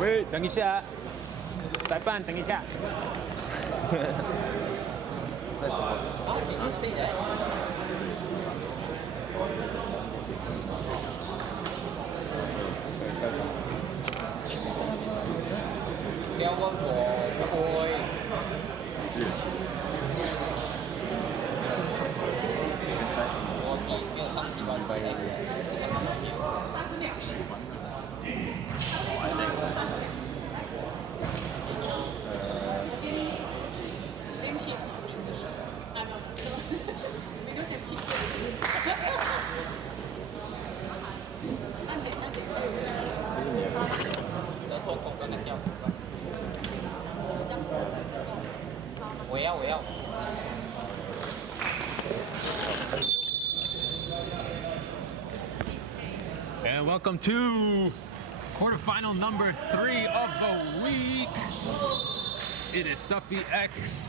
喂，等一下，裁判，等一下。不要问我，不会。我自己没有上几万块的。对不起，啊没有，对不起。慢点。要做工作的掉。我要。And welcome to quarterfinal number 3 of the week. It is StuffyX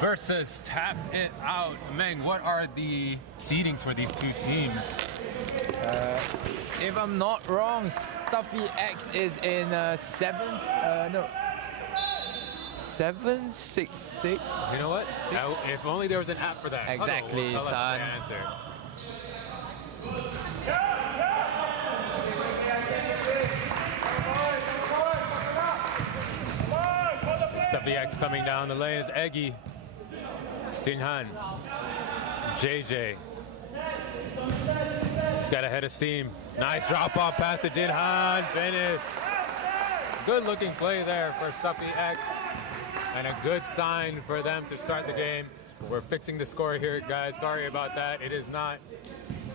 versus Tap It Out. Meng, what are the seedings for these two teams? If I'm not wrong, StuffyX is in 766. You know what? If only there was an app for that. Exactly, Tell us son. the answer. StuffyX coming down the lane is Eggy, Jinhan, JJ. He's got a head of steam. Nice drop off pass to Jinhan. Finish. Good looking play there for StuffyX. And a good sign for them to start the game. We're fixing the score here, guys. Sorry about that. It is not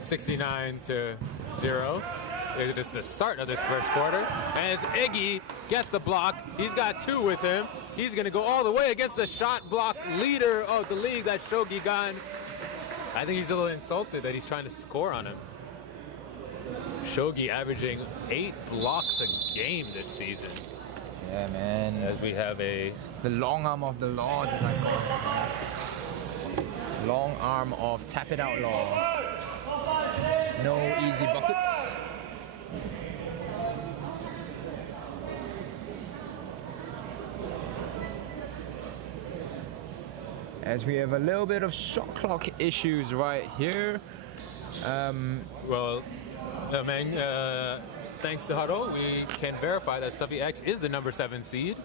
69-0. It is the start of this first quarter. And as Iggy gets the block, he's got 2 with him. He's going to go all the way against the shot block leader of the league, that's Shogi Gan. I think he's a little insulted that he's trying to score on him. Shogi averaging 8 blocks a game this season. Yeah, man. As we have the long arm of the laws, as I call it. Long arm of Tap It Out laws. No easy buckets. As we have a little bit of shot clock issues right here. Thanks to Huddle, we can verify that StuffyX is the number 7 seed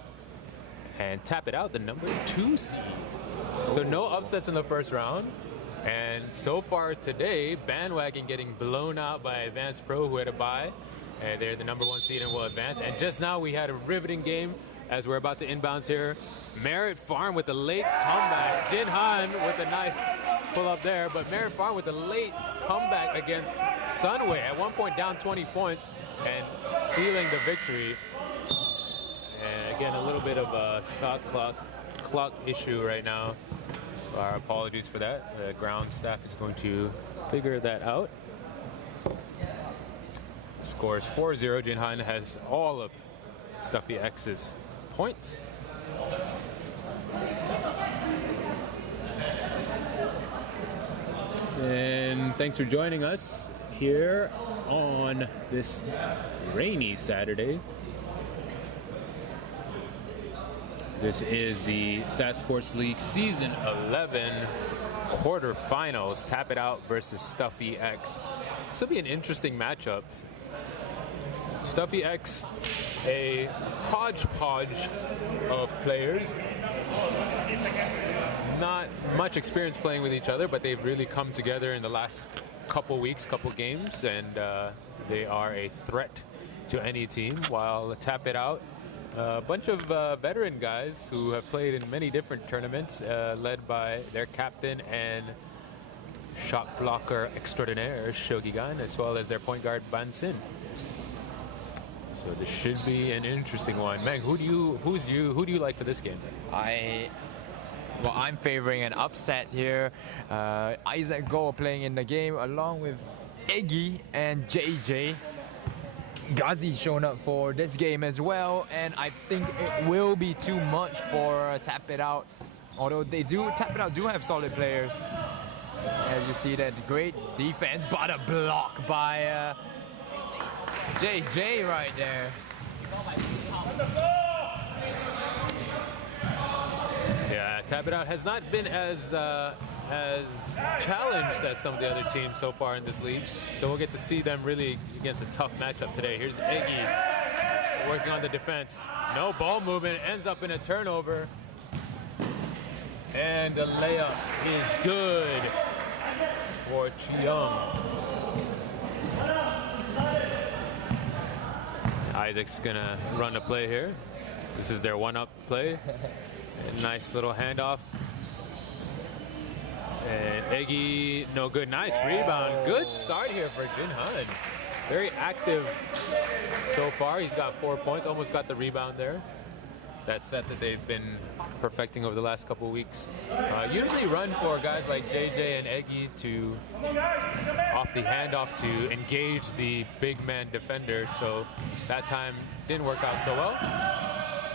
and Tap It Out the number 2 seed. So no upsets in the first round. And so far today, Bandwagon getting blown out by Advanced Pro, who had a bye. And they're the number 1 seed and will advance. And just now we had a riveting game as we're about to inbounds here. Merritt Farm with the late comeback. Jinhan with a nice pull up there, but Merritt Farm with a late comeback against Sunway. At one point down 20 points and sealing the victory. And again, a little bit of a shot clock issue right now. Our apologies for that. The ground staff is going to figure that out. Scores 4-0. Jinhan has all of StuffyX's points. And thanks for joining us here on this rainy Saturday. This is the StatSports League Season 11 quarterfinals. Tap It Out versus StuffyX. This will be an interesting matchup. StuffyX, a hodgepodge of players. Not much experience playing with each other, but they've really come together in the last couple weeks, couple games, and they are a threat to any team. While Tap It Out, a bunch of veteran guys who have played in many different tournaments, led by their captain and shot blocker extraordinaire Shogi Gan, as well as their point guard Ban Sin. So this should be an interesting one. Meng, who do you like for this game? I'm favoring an upset here. Isaac Go playing in the game along with Iggy and JJ. Ghazi shown up for this game as well, and I think it will be too much for Tap It Out. Although Tap It Out do have solid players. As you see, that great defense, but a block by JJ right there. Yeah, Tap It Out has not been as challenged as some of the other teams so far in this league. So we'll get to see them really against a tough matchup today. Here's Iggy working on the defense. No ball movement, ends up in a turnover. And the layup is good for Chiyoung. Isaac's gonna run the play here. This is their one-up play. A nice little handoff. And Eggy, no good. Nice rebound. Good start here for Jin Han. Very active so far. He's got 4 points, almost got the rebound there. That set that they've been perfecting over the last couple of weeks. Usually run for guys like JJ and Eggy to off the handoff to engage the big man defender. So that time didn't work out so well.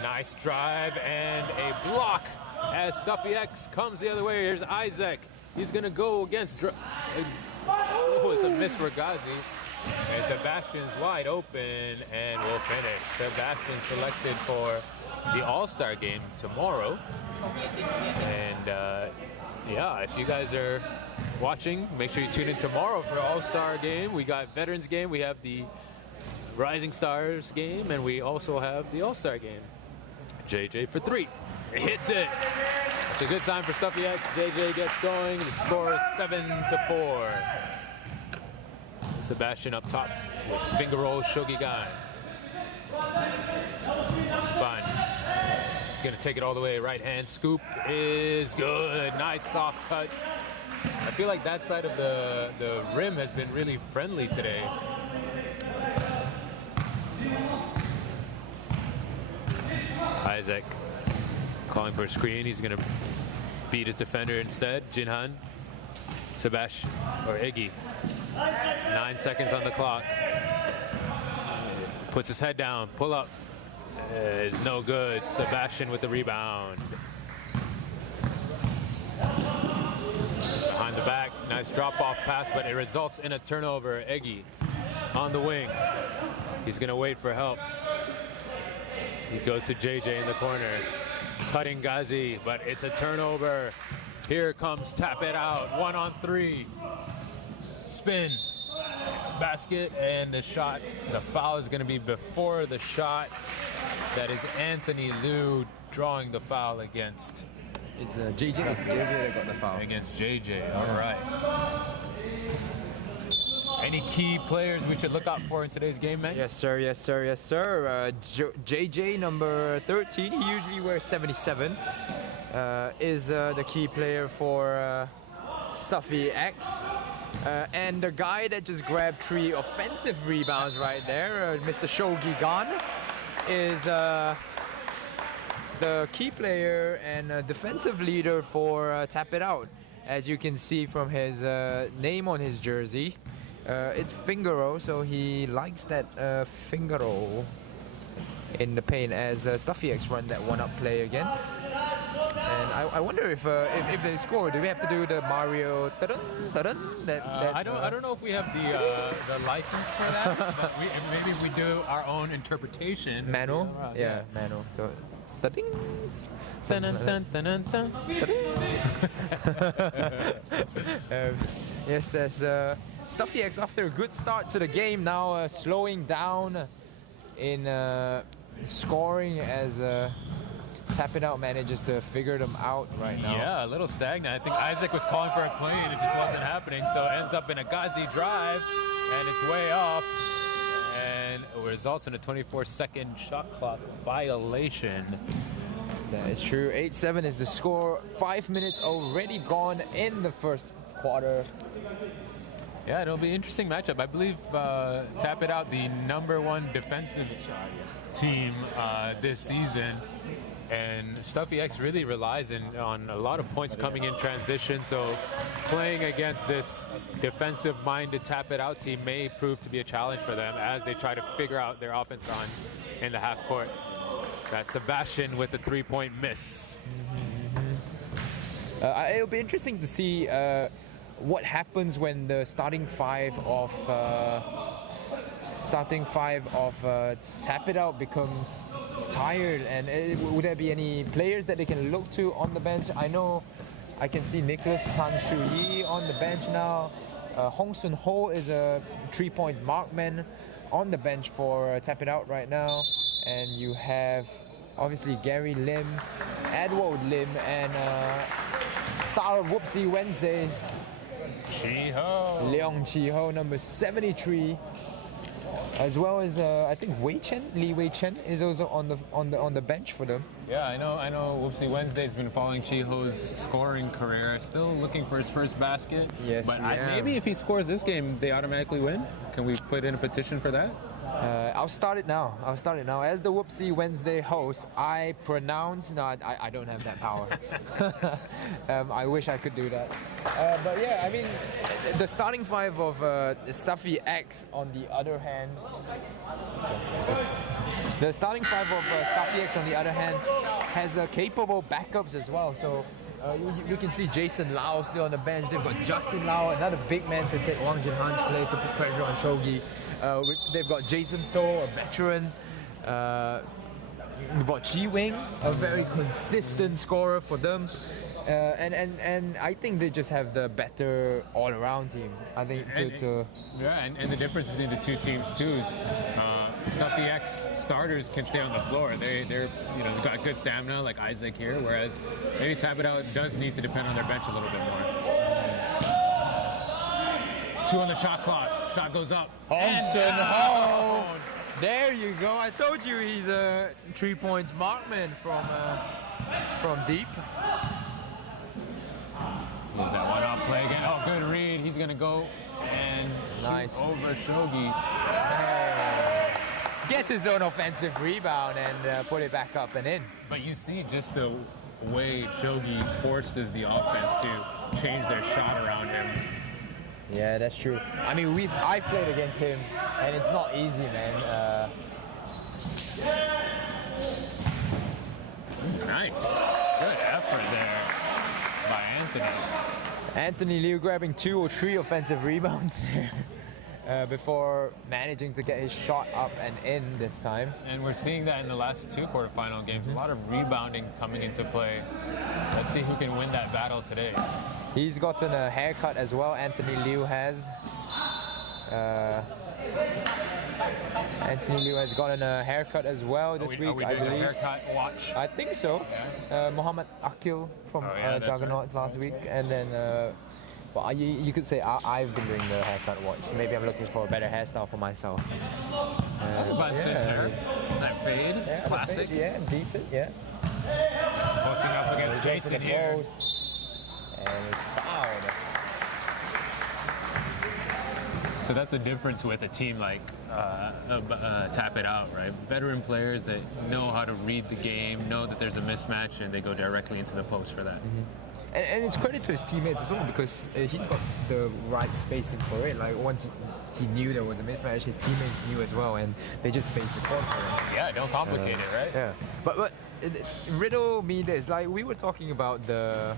Nice drive and a block as StuffyX comes the other way. Here's Isaac. He's gonna go against, oh, it's a miss for Ghazi. And Sebastian's wide open and will finish. Sebastian selected for the All-Star game tomorrow. And yeah, if you guys are watching, make sure you tune in tomorrow for All-Star game. We got Veterans game, we have the Rising Stars game, and we also have the All-Star game. JJ for three, hits it. It's a good sign for StuffyX. JJ gets going, the score is 7-4. Sebastian up top with finger roll Shogigan. Spun. He's gonna take it all the way. Right hand scoop is good. Nice soft touch. I feel like that side of the rim has been really friendly today. Isaac calling for a screen. He's gonna beat his defender instead. Jinhan. Sebastian or Iggy. 9 seconds on the clock. Puts his head down. Pull up. Is no good. Sebastian with the rebound. Behind the back. Nice drop-off pass, but it results in a turnover. Iggy on the wing. He's going to wait for help. He goes to JJ in the corner. Cutting Ghazi, but it's a turnover. Here comes Tap It Out. 1-on-3. Spin. Basket and the shot. The foul is going to be before the shot. That is Anthony Liu drawing the foul against. It's JJ. JJ that got the foul. Against JJ. All right. Any key players we should look out for in today's game, man? Yes, sir. Yes, sir. Yes, sir. JJ, number 13. He usually wears 77. Is the key player for StuffyX. And the guy that just grabbed 3 offensive rebounds right there, Mr. Shogi Gan, is the key player and defensive leader for Tap It Out. As you can see from his name on his jersey, it's Fingero, so he likes that Fingero in the paint as StuffyX run that one-up play again. And I wonder if they score, do we have to do the Mario I don't know if we have the license for that, but maybe we do our own interpretation. Manual? Yeah, manual. So, ta-ding. Yes, as StuffyX after a good start to the game, now slowing down in scoring as Tap It Out manages to figure them out right now. Yeah, a little stagnant. I think Isaac was calling for a play and it just wasn't happening, so it ends up in a Ghazi drive and it's way off and it results in a 24-second shot clock violation. That is true. 8-7 is the score. 5 minutes already gone in the first quarter. Yeah, it'll be an interesting matchup. I believe Tap It Out, the #1 defensive team this season. And StuffyX really relies on a lot of points coming in transition, so playing against this defensive-minded Tap It Out team may prove to be a challenge for them as they try to figure out their offense in the half court. That's Sebastian with the 3-point miss. It'll be interesting to see what happens when the starting 5 of starting five of Tap It Out becomes tired, and would there be any players that they can look to on the bench? I know I can see Nicholas Tan Shu Yi on the bench now. Hong Sun Ho is a 3-point markman on the bench for Tap It Out right now. And you have obviously Gary Lim, Edward Lim, and star of Whoopsie Wednesdays, Chi-ho. Leong Chi-ho, number 73. As well as I think Lee Wei Chen is also on the bench for them. Yeah, I know. Whoopsie Wednesday's been following Chi-ho's scoring career. Still looking for his first basket. Yes, but yeah. maybe if he scores this game, they automatically win. Can we put in a petition for that? I'll start it now. As the Whoopsie Wednesday host, I pronounce. No, I don't have that power. I wish I could do that. But yeah, I mean, the starting five of StuffyX on the other hand. The starting five of StuffyX on the other hand has capable backups as well. So you can see Jason Lau still on the bench. They've got Justin Lau, another big man to take Wang Jinhan's place to put pressure on Shogi. They've got Jason To, a veteran. We've got Chi Wing, a very consistent scorer for them. And I think they just have the better all-around team. I think and the difference between the two teams too is StuffyX starters can stay on the floor. They've got good stamina like Isaac here, whereas maybe Tap It Out does need to depend on their bench a little bit more. 2 on the shot clock. Shot goes up. Hong Sun Ho. There you go. I told you he's a 3-point markman from deep. Moves that one up, play again. Oh, good read. He's gonna go and nice over Shogi. Hey. Gets his own offensive rebound and put it back up and in. But you see just the way Shogi forces the offense to change their shot around him. Yeah, that's true. I mean, I've played against him, and it's not easy, man. Nice. Good effort there by Anthony. Anthony Liu grabbing 2 or 3 offensive rebounds there before managing to get his shot up and in this time. And we're seeing that in the last 2 quarterfinal games. A lot of rebounding coming into play. Let's see who can win that battle today. He's gotten a haircut as well, Anthony Liu has. Anthony Liu has gotten a haircut as well this week, I believe. Haircut watch? I think so. Yeah. Muhammad Akil from Juggernaut last week. And then, well, you could say I've been doing the haircut watch. Maybe I'm looking for a better hairstyle for myself. Hair. That fade, yeah, classic. Fade, yeah, decent, yeah. Posting up against Jason here. And it's fouled. So that's the difference with a team like Tap It Out, right? Veteran players that know how to read the game, know that there's a mismatch, and they go directly into the post for that. Mm-hmm. And it's credit to his teammates as well, because he's got the right spacing for it. Like once he knew there was a mismatch, his teammates knew as well, and they just spaced the court for him. Yeah, don't complicate it, right? Yeah, but riddle me this. Like we were talking about the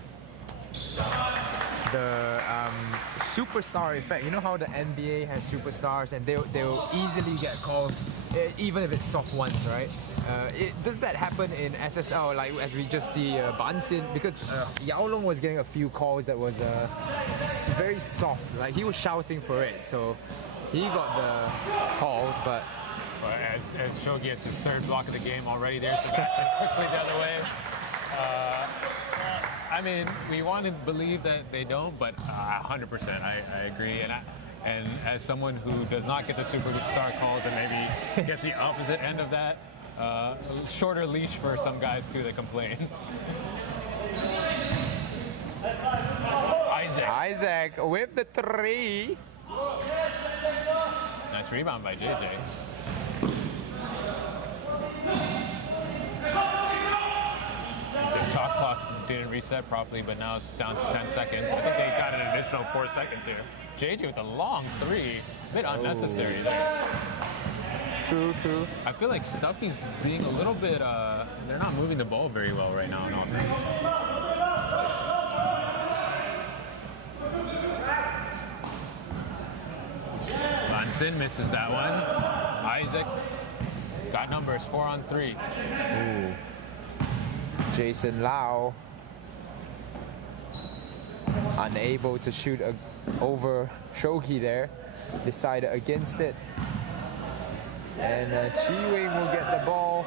superstar effect. You know how the NBA has superstars and they'll easily get calls, even if it's soft ones, right? Does that happen in SSL? Like as we just see Bansin, because Yao Long was getting a few calls that was very soft. Like he was shouting for it, so he got the calls, but. As Shogi gets his 3rd block of the game already, there's Sebastian quickly the other way. I mean, we want to believe that they don't, but 100%, I agree. And as someone who does not get the superstar calls and maybe gets the opposite end of that, shorter leash for some guys too that complain. Isaac with the 3. Nice rebound by JJ. The shot clock didn't reset properly, but now it's down to 10 seconds. I think they got an additional 4 seconds here. JJ with a long 3, a bit unnecessary there. True. I feel like Stuffy's being a little bit, they're not moving the ball very well right now in offense. Jason misses that one. Isaac's got numbers 4 on 3. Ooh. Jason Lau unable to shoot over Shogi there. Decided against it. And Chi Wing will get the ball.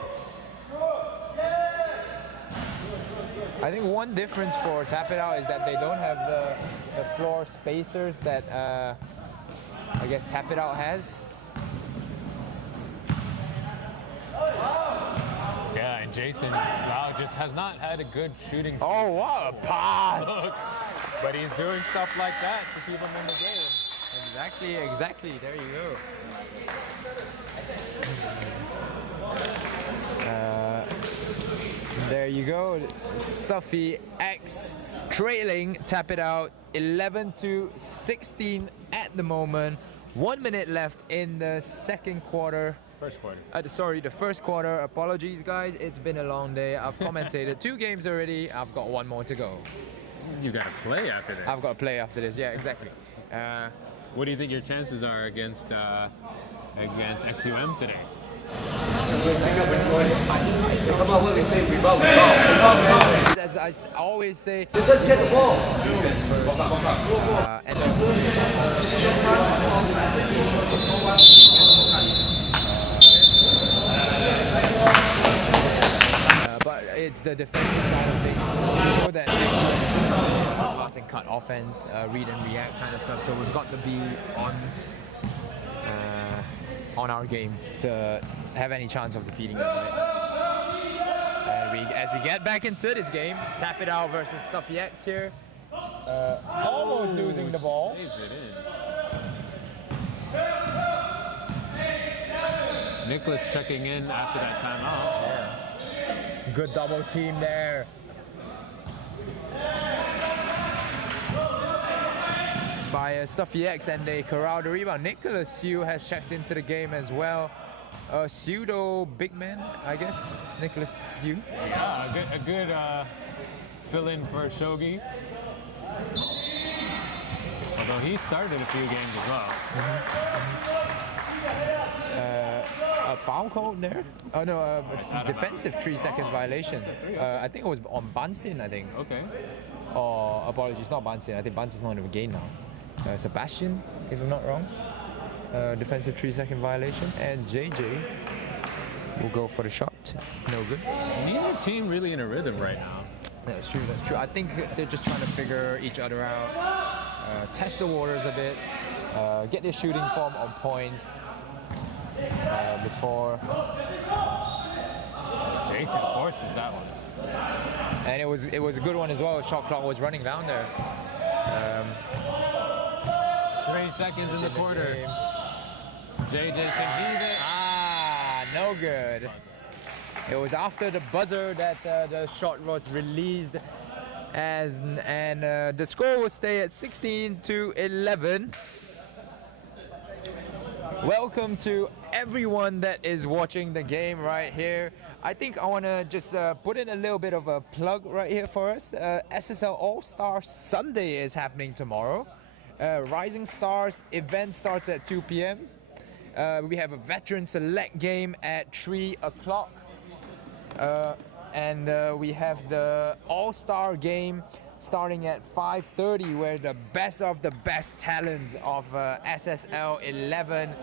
I think one difference for Tap It Out is that they don't have the floor spacers that I guess Tap It Out has. Yeah, and Jason Lau just has not had a good shooting. Oh, what a pass! But he's doing stuff like that to keep him in the game. Exactly. There you go. There you go. StuffyX trailing Tap It Out 11-16 at the moment. 1 minute left in the second quarter. First quarter. Sorry, the first quarter. Apologies, guys. It's been a long day. I've commentated 2 games already. I've got 1 more to go. You got to play after this. I've got to play after this. Yeah, exactly. What do you think your chances are against XUM today? As I always say, just get the ball. But it's the defensive side of things. We know that pass and cut offense, read and react kind of stuff. So we've got to be on our game to have any chance of defeating them. Right? As we get back into this game, Tap It Out versus StuffyX here. Almost losing the ball. Saves it in. Nicholas checking in after that timeout. Yeah. Good double team there. By StuffyX, and they corral the rebound. Nicholas Siu has checked into the game as well. Pseudo big man, I guess. Nicholas Siu. Yeah, a good fill-in for Shogi. Although he started a few games as well. A foul call there? Oh no, defensive 3 seconds violation. I think it was on Bansin, I think. Okay. Or apologies, not Bansin. I think Bansin's not in the game now. Sebastian, if I'm not wrong. Defensive 3 second violation, and JJ will go for the shot. No good. Neither team really in a rhythm right now. That's true. I think they're just trying to figure each other out, test the waters a bit, get their shooting form on point before. Jason forces that one. And it was a good one as well. Shot clock was running down there. 3 seconds in the quarter. JJ can heave it. No good. It was after the buzzer that the shot was released, and the score will stay at 16-11. Welcome to everyone that is watching the game right here. I think I want to just put in a little bit of a plug right here for us. SSL All-Star Sunday is happening tomorrow. Rising Stars event starts at 2 p.m. We have a veteran select game at 3 o'clock. And we have the All-Star game starting at 5:30, where the best of the best talents of SSL 11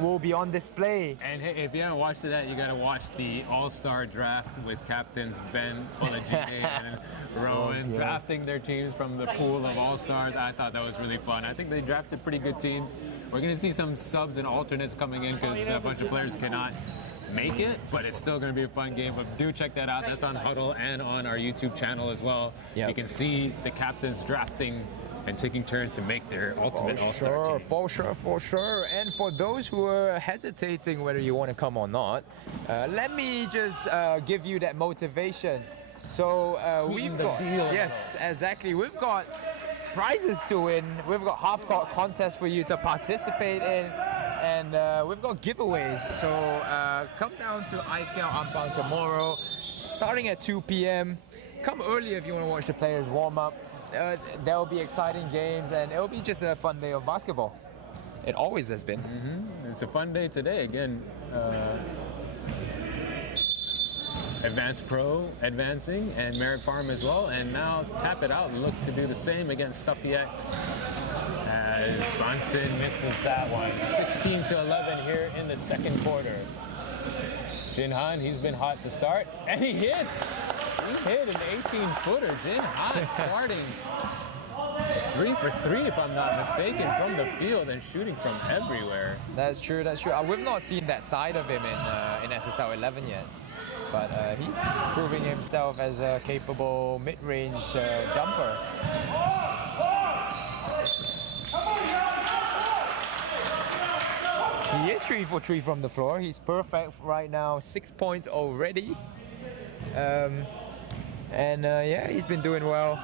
will be on display. And hey, if you haven't watched that, you gotta watch the All-Star draft with captains Ben, Olajide, and Rowan drafting their teams from the pool of All-Stars. I thought that was really fun. I think they drafted pretty good teams. We're gonna see some subs and alternates coming in because a bunch of players cannot make it, but it's still going to be a fun game. But do check that out. That's on Huddle and on our YouTube channel as well. Yep. You can see the captains drafting and taking turns to make their ultimate All-Star team. For sure. And for those who are hesitating whether you want to come or not, let me just give you that motivation. So we've got, yes, exactly. We've got prizes to win. We've got half-court contests for you to participate in. And we've got giveaways, so come down to iScale Ampang tomorrow, starting at 2 p.m. Come early if you want to watch the players warm up. There will be exciting games, and it will be just a fun day of basketball. It always has been. It's a fun day today. Again, Advanced Pro advancing and Merit Farm as well. And now Tap It Out look to do the same against StuffyX. As Bonson misses that one. 16 to 11 here in the second quarter. Jin Han, he's been hot to start, and he hits. He hit an 18-footer. Jin Han starting 3 for 3, if I'm not mistaken, from the field and shooting from everywhere. That's true. That's true. We've not seen that side of him in SSL 11 yet, but he's proving himself as a capable mid-range jumper. He is 3 for 3 from the floor. He's perfect right now. 6 points already. Yeah, he's been doing well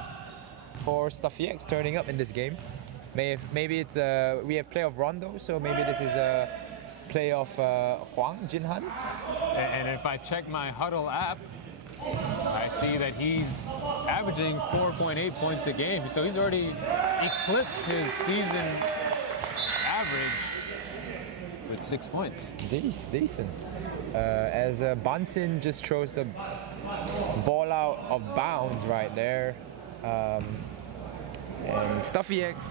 for StuffyX turning up in this game. Maybe it's we have play of Rondo, so maybe this is a play of Huang Jinhan. And if I check my Huddle app, I see that he's averaging 4.8 points a game. So he's already eclipsed his season average with 6 points. Decent. As Bonson just throws the ball out of bounds right there. And StuffyX,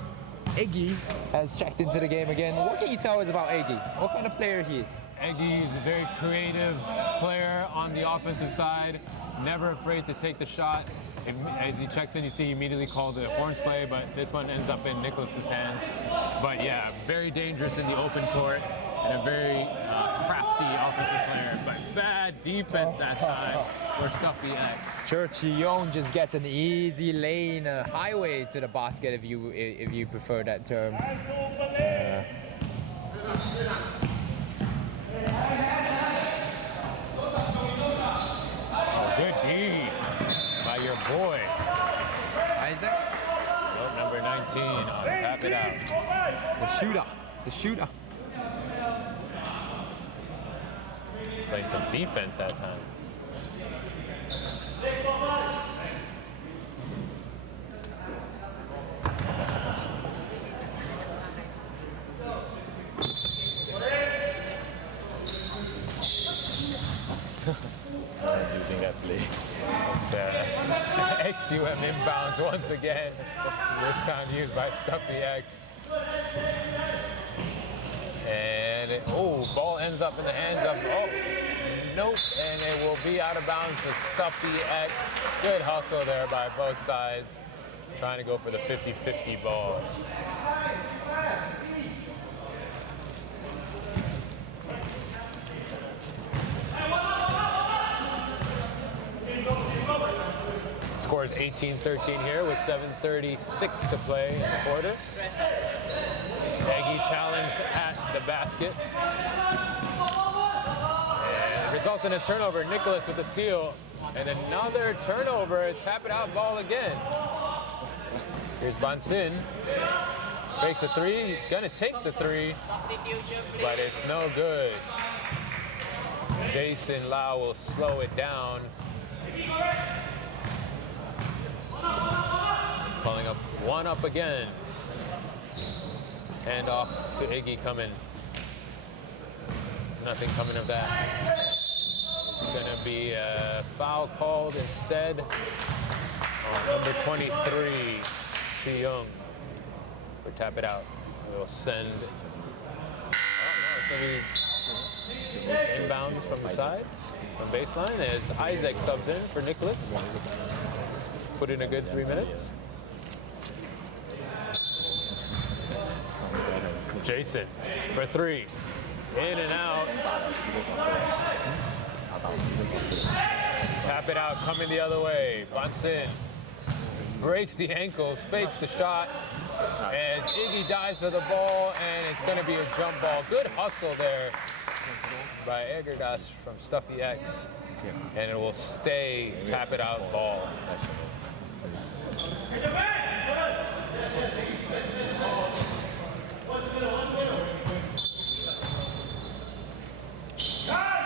Eggy has checked into the game again. What can you tell us about Eggy? What kind of player he is? Eggy is a very creative player on the offensive side, never afraid to take the shot. As he checks in, you see he immediately called the horns play, but this one ends up in Nicholas's hands. But yeah, very dangerous in the open court and a very crafty offensive player, but bad defense that time for StuffyX. Church-Young just gets an easy lane, highway to the basket if you prefer that term. Good D by your boy. Isaac? Nope, number 19 on Tap It Out. The shooter. Playing some defense that time. I was using that play. XUM inbounds once again. This time used by StuffyX. And ball ends up in the hands of, nope, and it will be out of bounds for StuffyX. Good hustle there by both sides, trying to go for the 50-50 ball. Scores 18-13 here with 7:36 to play in the quarter. Eggy challenged at the basket. And it results in a turnover. Nicholas with the steal. And another turnover. Tap it out ball again. Here's Bonson. Fakes a three. He's going to take the three. But it's no good. Jason Lau will slow it down. Calling up one up again. Hand off to Iggy coming. Nothing coming of that. It's going to be a foul called instead on number 23, Chi Young, for Tap It Out. We'll send. It's going to be inbounds from the side, from baseline, as Isaac subs in for Nicholas. Put in a good 3 minutes. Jason for three. In and out. Tap it out, coming the other way. Bonson breaks the ankles, fakes the shot. As Iggy dives for the ball, and it's going to be a jump ball. Good hustle there by Egergas from StuffyX. And it will stay Tap It Out ball.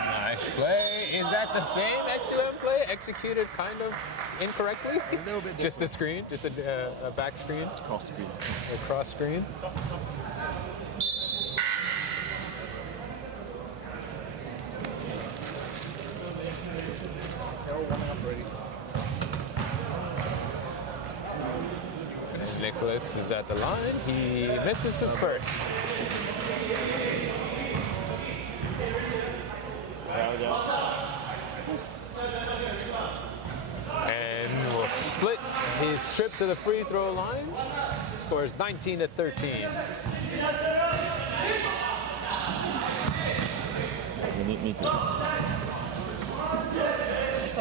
Nice play. Is that the same XUM play executed kind of incorrectly? A little bit different. Just a screen? Just a back screen? Cross screen. A cross screen? Nicholas is at the line. He misses his first. And will split his trip to the free throw line. Scores 19-13.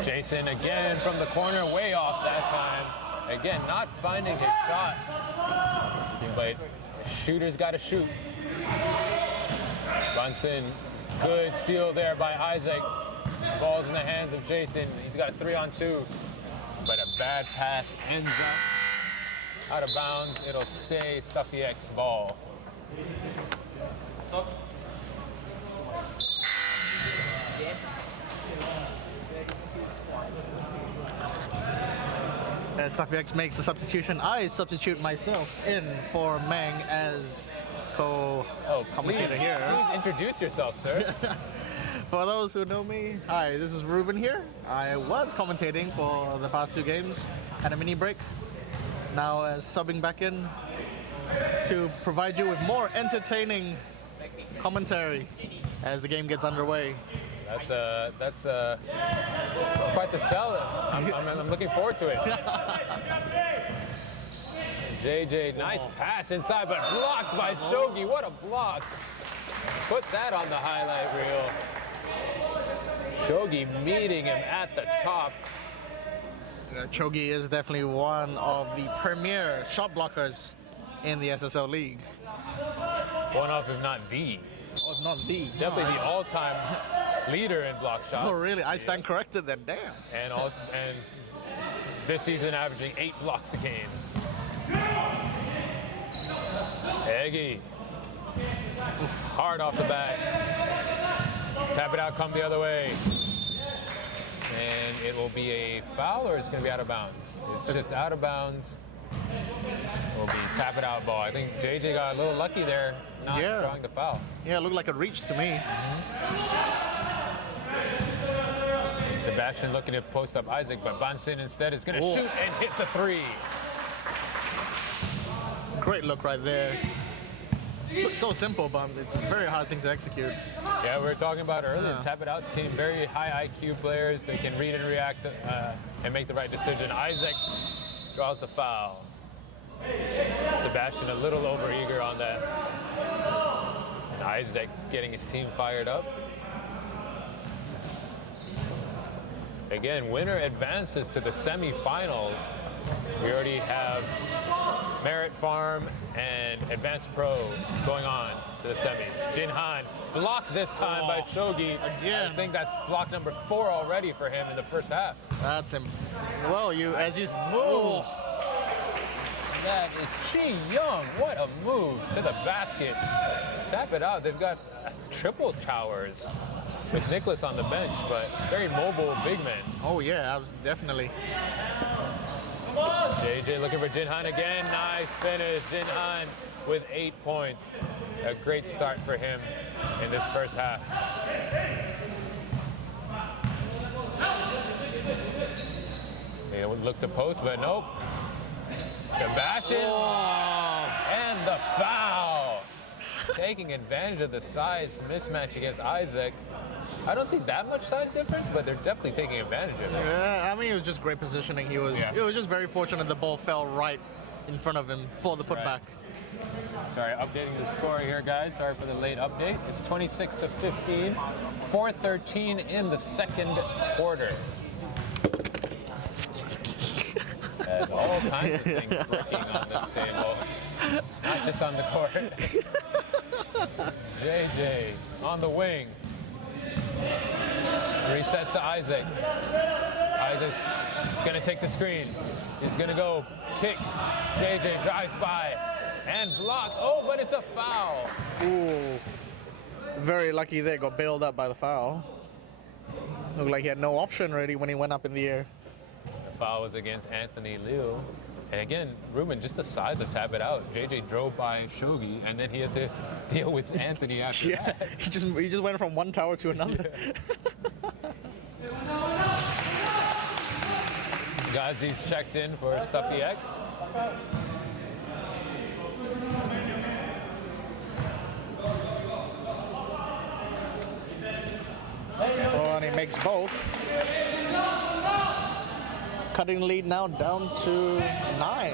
Jason again from the corner, way off that time. Again, not finding his shot. But shooter's got to shoot. Bunsen, good steal there by Isaac. Ball's in the hands of Jason. He's got a 3-on-2. But a bad pass ends up out of bounds. It'll stay StuffyX ball. As StuffyX makes the substitution, I substitute myself in for Meng as co-commentator here. Please introduce yourself, sir. For those who know me, hi, this is Ruben here. I was commentating for the past 2 games, had a mini break. Now subbing back in to provide you with more entertaining commentary as the game gets underway. That's quite the sell. I'm looking forward to it. JJ, nice pass inside, but blocked by Shogi. What a block. Put that on the highlight reel. Shogi meeting him at the top. Chogi is definitely one of the premier shot blockers in the SSL League. One of, if not the. Oh, not the. Definitely the all-time leader in block shots. Oh, really? I stand corrected then, damn. And this season averaging 8 blocks a game. Eggy. Hard off the bat. Tap it out, come the other way. And it will be a foul, or it's going to be out of bounds? It's just out of bounds. It will be tap it out ball. I think JJ got a little lucky there, not drawing the foul. Yeah, it looked like a reach to me. Sebastian looking to post up Isaac, but Bunsen instead is going to shoot and hit the 3. Great look right there. Looks so simple, but it's a very hard thing to execute. Yeah, we were talking about earlier. Tap it out team, very high IQ players. They can read and react and make the right decision. Isaac draws the foul. Sebastian a little overeager on that. And Isaac getting his team fired up. Again, winner advances to the semifinal. We already have Merit Farm and Advanced Pro going on to the semis. Jin Han blocked this time by Shogi. Again. I think that's block number 4 already for him in the first half. That's him. Well, as you move. That is Chi Young. What a move to the basket. Tap it out. They've got triple towers with Nicholas on the bench, but very mobile big men. Oh yeah, definitely. JJ looking for Jin Han again. Nice finish. Jin Han with 8 points. A great start for him in this first half. They would look to post, but nope. Sebastian and the foul. Taking advantage of the size mismatch against Isaac. I don't see that much size difference, but they're definitely taking advantage of it. Yeah, I mean, it was just great positioning. He was just very fortunate the ball fell right in front of him for the putback. Sorry, updating the score here, guys. Sorry for the late update. It's 26-15, 4:13 in the second quarter. There's all kinds of things breaking on this table, not just on the court. JJ on the wing. Resets to Isaac. Isaac's gonna take the screen. He's gonna go kick. JJ drives by and blocked. Oh, but it's a foul. Ooh. Very lucky there. Got bailed up by the foul. Looked like he had no option really when he went up in the air. The foul was against Anthony Liu. And again, Ruben, just the size of tap it out. JJ drove by Shogi, and then he had to deal with Anthony after that. He just went from one tower to another. Ghazi's checked in for StuffyX. he makes both. Cutting lead now down to 9.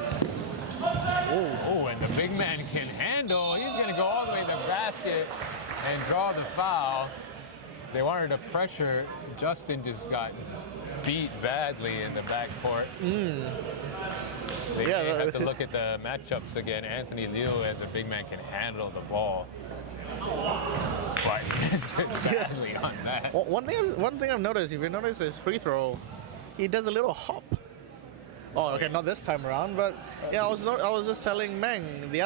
Oh, and the big man can handle. He's going to go all the way to the basket and draw the foul. They wanted to pressure. Justin just got beat badly in the backcourt. They may have to look at the matchups again. Anthony Liu, as a big man, can handle the ball. But misses badly on that. One thing I've noticed, if you notice his free throw, he does a little hop. Oh, okay, not this time around, but yeah, I was just telling Meng in the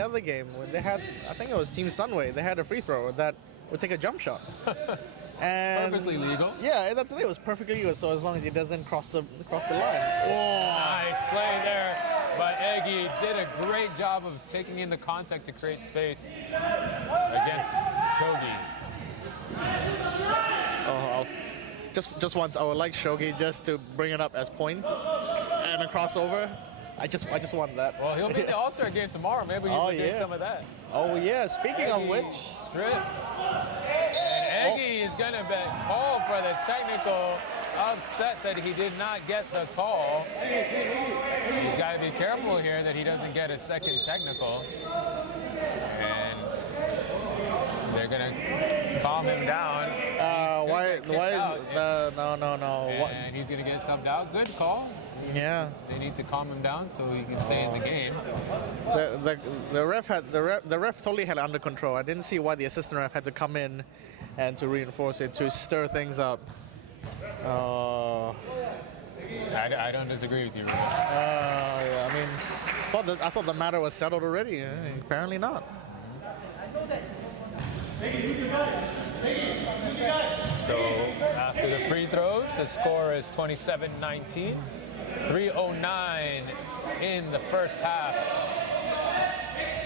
other game when they had, I think it was Team Sunway, they had a free throw that would take a jump shot. And Perfectly legal. yeah, that's it. It was perfectly legal. So as long as he doesn't cross the line. Oh, nice play there. But Eggy did a great job of taking in the contact to create space against Shogi. Oh, just once I would like Shogi just to bring it up as point and a crossover. I just want that. Well, he'll be at the All-Star game tomorrow. Maybe you can get some of that. Oh yeah. Speaking of which, stripped. And Eggy is going to be called for the technical. Upset that he did not get the call. He's got to be careful here that he doesn't get a second technical. And they're going to calm him down. why is no. And he's going to get subbed out. Good call. Yeah. They need to calm him down so he can stay in the game. The ref totally had it under control. I didn't see why the assistant ref had to come in and to reinforce it, to stir things up. I don't disagree with you, Ruben. Yeah, I mean, I thought the matter was settled already. Apparently not. So after the free throws, the score is 27-19. 3:09 in the first half.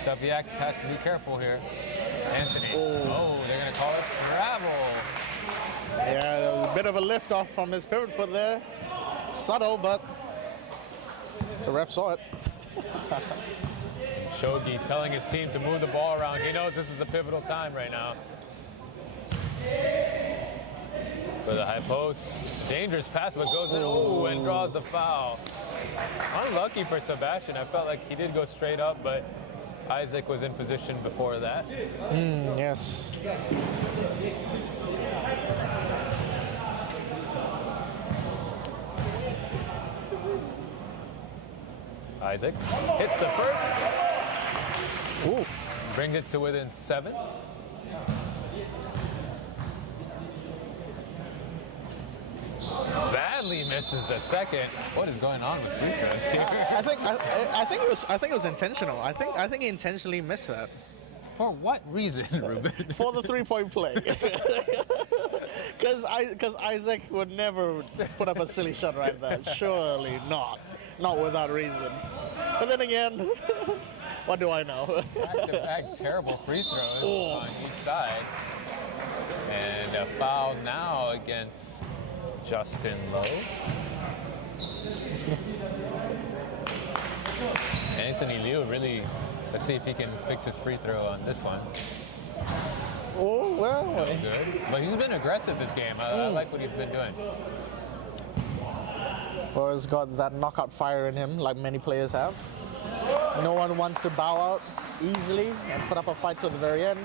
StuffyX has to be careful here. Anthony. Oh, they're going to call it travel. Yeah, a bit of a lift off from his pivot foot there. Subtle, but the ref saw it. Shogi telling his team to move the ball around. He knows this is a pivotal time right now. For the high post, dangerous pass, but goes in, and draws the foul. Unlucky for Sebastian. I felt like he did go straight up, but Isaac was in position before that. Yes. Isaac hits the first. Ooh. Brings it to within 7. Badly misses the second. What is going on with free throws here? I think it was intentional. I think he intentionally missed that. For what reason, Ruben? For the 3-point play. Because Isaac would never put up a silly shot right there. Surely not. Not without reason. But then again, what do I know? Back-to-back terrible free throws on each side. And a foul now against Justin Lowe. Anthony Liu really, let's see if he can fix his free throw on this one. Oh, well. No good. But he's been aggressive this game. I like what he's been doing. Well, he's got that knockout fire in him, like many players have. No one wants to bow out easily and put up a fight till the very end.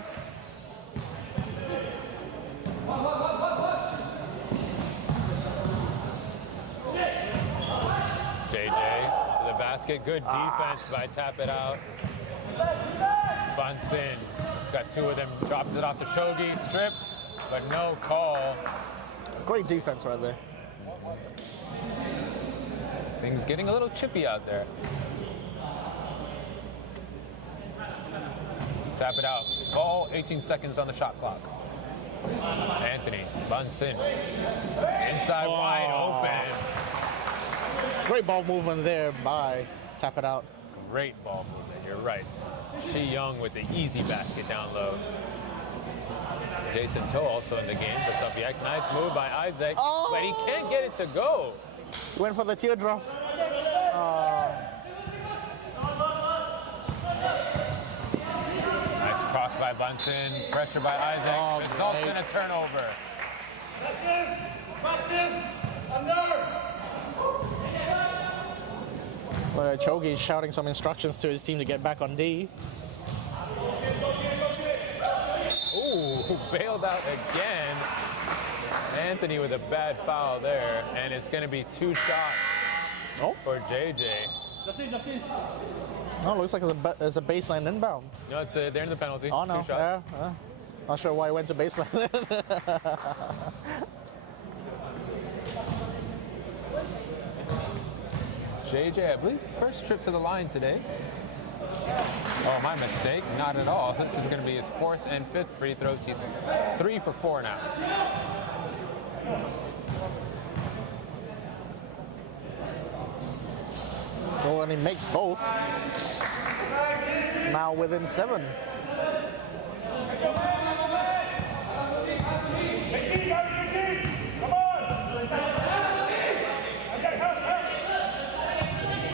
JJ to the basket. Good defense by Tap It Out. Bunts in. He's got 2 of them. Drops it off to Shogi. Stripped, but no call. Great defense right there. Things getting a little chippy out there. Tap it out. Ball, 18 seconds on the shot clock. Anthony bunts in. Inside wide open. Great ball movement there by Tap It Out. Great ball movement, you're right. Shi Young with the easy basket down low. Jason Toe also in the game for StuffyX. Nice move by Isaac, but he can't get it to go. Went for the teardrop. Nice cross by Bunsen. Pressure by Isaac. Results in a turnover. Chogi's shouting some instructions to his team to get back on D. Ooh, bailed out again. Anthony with a bad foul there, and it's going to be 2 shots for JJ. No, looks like it's a baseline inbound. No, it's they're in the penalty. Oh, no. 2 shots. Yeah. Not sure why he went to baseline. JJ, I believe, first trip to the line today. Oh, my mistake. Not at all. This is going to be his 4th and 5th free throws. He's 3 for 4 now. Oh, and he makes both. Now within 7.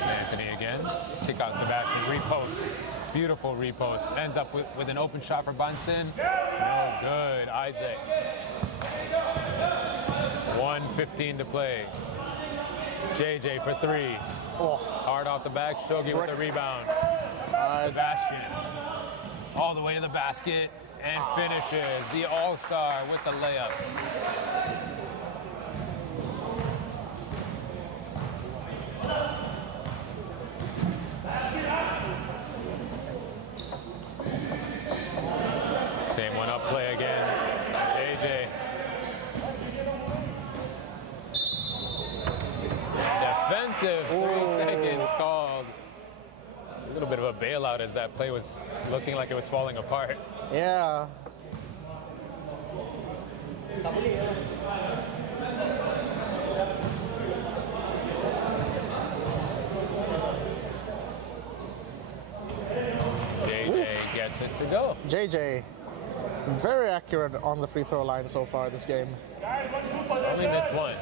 Anthony again. Kick out Sebastian. Repost. Beautiful repost. Ends up with an open shot for Bunsen. No good. Isaac. 1:15 to play. JJ for 3. Oh. Hard off the back. Shogi with the rebound. Sebastian. All the way to the basket and finishes. The All-Star with the layup. Same one up play again. AJ. Defensive 3 seconds called. A little bit of a bailout as that play was looking like it was falling apart. Yeah. JJ gets it to go. JJ, very accurate on the free throw line so far this game. Only missed 1.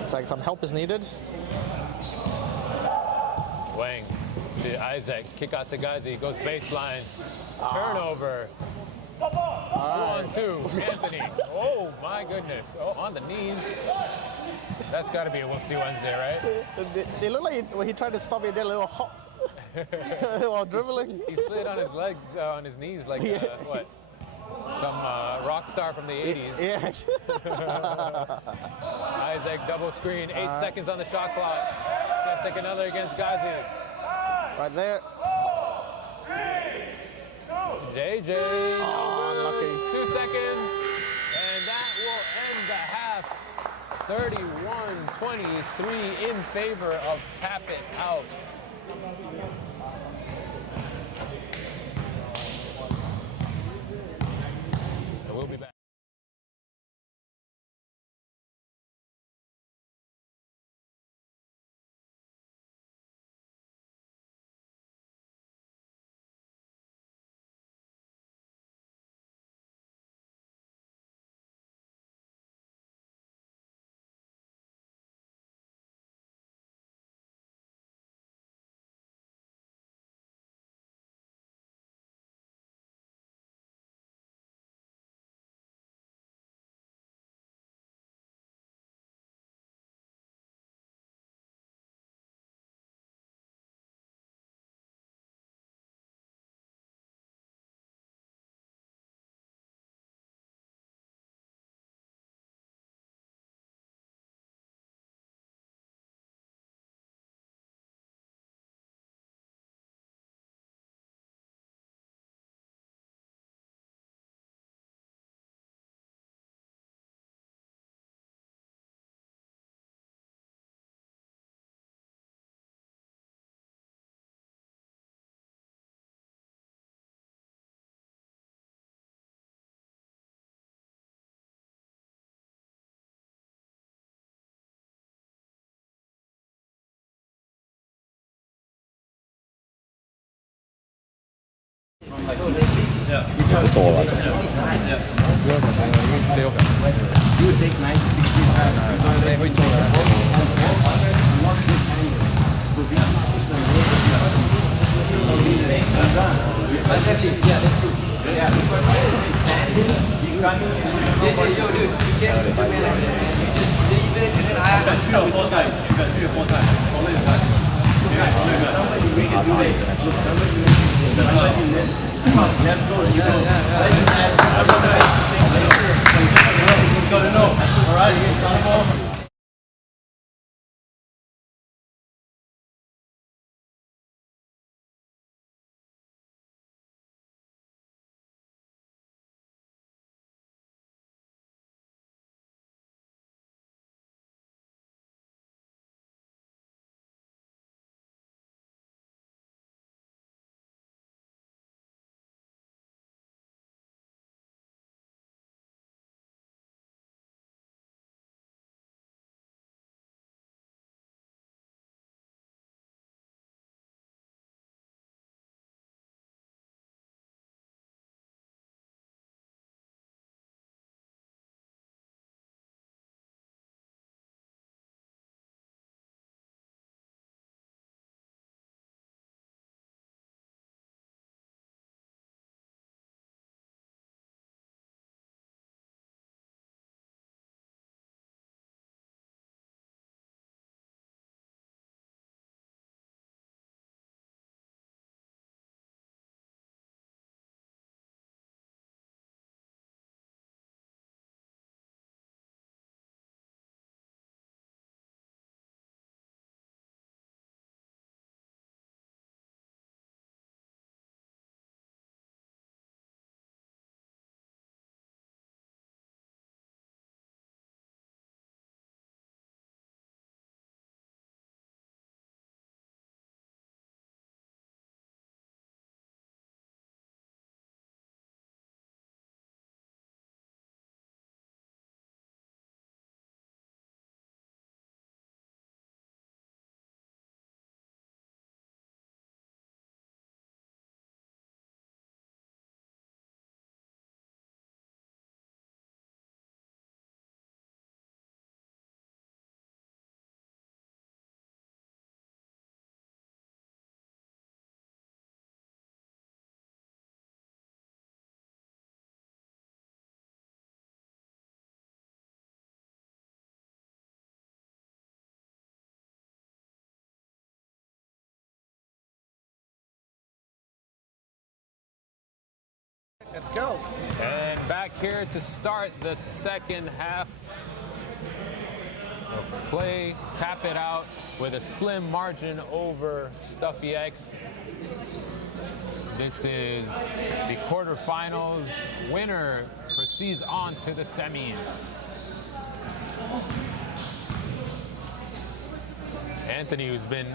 Looks like some help is needed. Wang to Isaac. Kick out to Gazi. Goes baseline. Turnover. 2-on-2. Anthony. Oh, my goodness. Oh, on the knees. That's got to be a whoopsie Wednesday, right? It looked like when he tried to stop, he did a little hop while dribbling. He slid on his legs, on his knees, like what? Some rock star from the 80s. Yeah. Isaac double screen. 8 seconds on the shot clock. He's gonna take another against Gazi. Right there. JJ. Unlucky. 2 seconds, and that will end the half. 31-23 in favor of Tap It Out. And we'll be back. Yeah, that's true. Yeah. Let's go. And back here to start the second half of play. Tap it out with a slim margin over StuffyX. This is the quarterfinals. Winner proceeds on to the semis. Anthony, who's been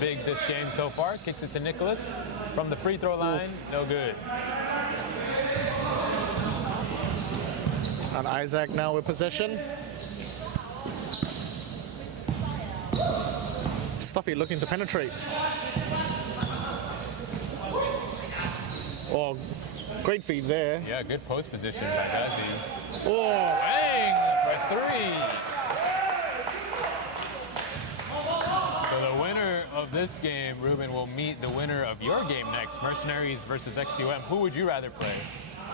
big this game so far, kicks it to Nicholas from the free throw line. No good. And Isaac now with possession. Stuffy looking to penetrate. Oh, great feed there. Yeah, good post position by Gazi. Oh, Bang for three. So the winner of this game, Ruben, will meet the winner of your game next, Mercenaries versus XUM. Who would you rather play?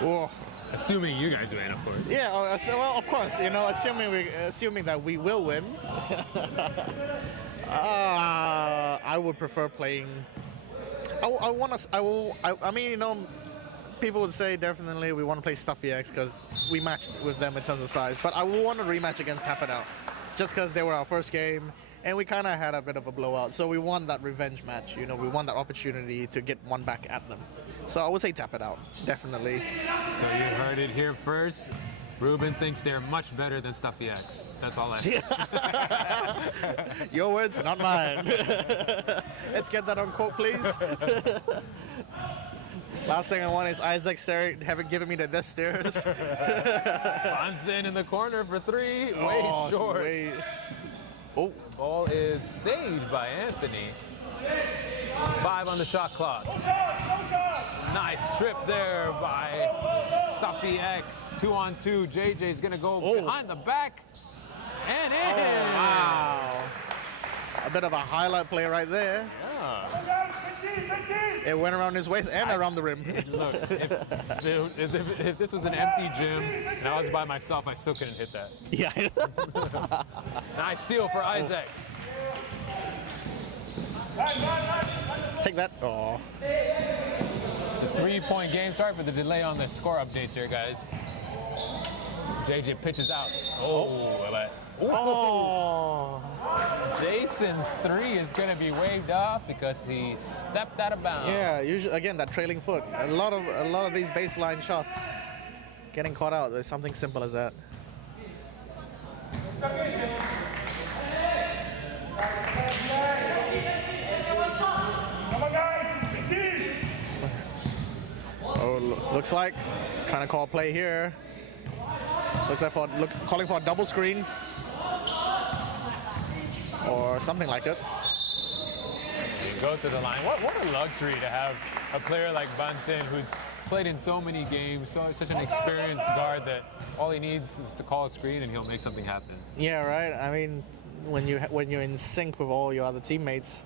oh. Assuming you guys win, of course. Yeah, well, of course, you know, assuming that we will win. I would prefer playing. I mean, you know, people would say definitely we want to play StuffyX because we matched with them in terms of size. But I would want to rematch against Tap It Out, just because they were our first game. And we kind of had a bit of a blowout, so we want that revenge match. You know, we want that opportunity to get one back at them. So I would say Tap It Out, definitely. So you heard it here first. Ruben thinks they're much better than StuffyX. That's all I say. Your words, not mine. Let's get that on quote, please. Last thing I want is Isaac haven't given me the death stares. Bonsen in the corner for three. Way short. Oh, ball is saved by Anthony. 5 on the shot clock. Nice strip there by StuffyX. 2-on-2. JJ's gonna go behind the back and in. Oh, wow. A bit of a highlight play right there. Yeah. It went around his waist and around the rim. Look, if this was an empty gym and I was by myself, I still couldn't hit that. Yeah. Nice steal for Isaac. Take that. Oh. It's a 3-point game. Sorry for the delay on the score updates here, guys. JJ pitches out. Oh. Jason's 3 is going to be waved off because he stepped out of bounds. Yeah, usually again that trailing foot. A lot of these baseline shots getting caught out. There's something simple as that. Oh, looks like trying to call a play here. Looks like calling for a double screen or something like it. Go to the line. What a luxury to have a player like Bansin who's played in so many games, such an experienced guard that all he needs is to call a screen and he'll make something happen. Yeah, right. I mean, when you're in sync with all your other teammates,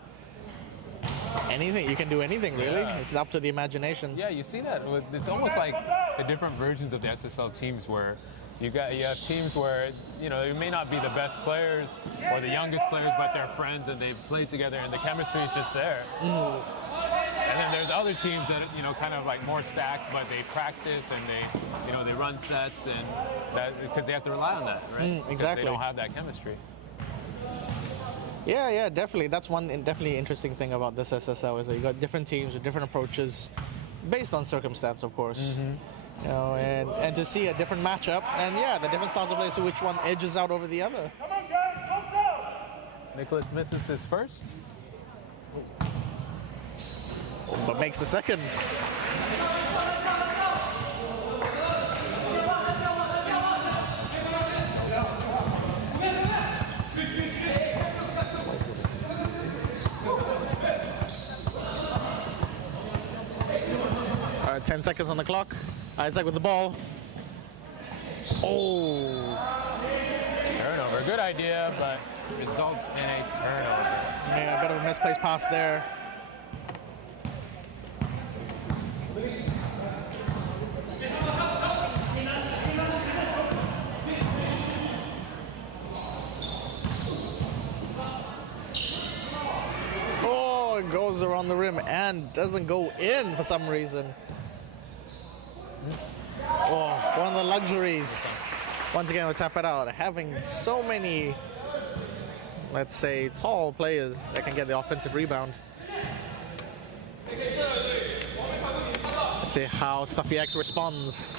anything you can do anything really. Yeah. It's up to the imagination. Yeah, you see that. It's almost like the different versions of the SSL teams where you have teams where they may not be the best players or the youngest players, but they're friends and they've played together and the chemistry is just there. And then there's other teams that kind of like more stacked, but they practice and they run sets and that because they have to rely on that, right? Exactly. They don't have that chemistry. Yeah, definitely. That's one definitely interesting thing about this SSL is that you got different teams with different approaches, based on circumstance, of course. And to see a different matchup, and yeah, the different styles of play, so which one edges out over the other. Nicholas misses his first. But makes the second. All right, 10 seconds on the clock. Isaac with the ball. Oh. Turnover. Good idea, but results in a turnover. Yeah, a bit of a misplaced pass there. Oh, it goes around the rim and doesn't go in for some reason. Oh, one of the luxuries. Once again, we'll tap it out. Having so many, let's say, tall players that can get the offensive rebound. Let's see how StuffyX responds.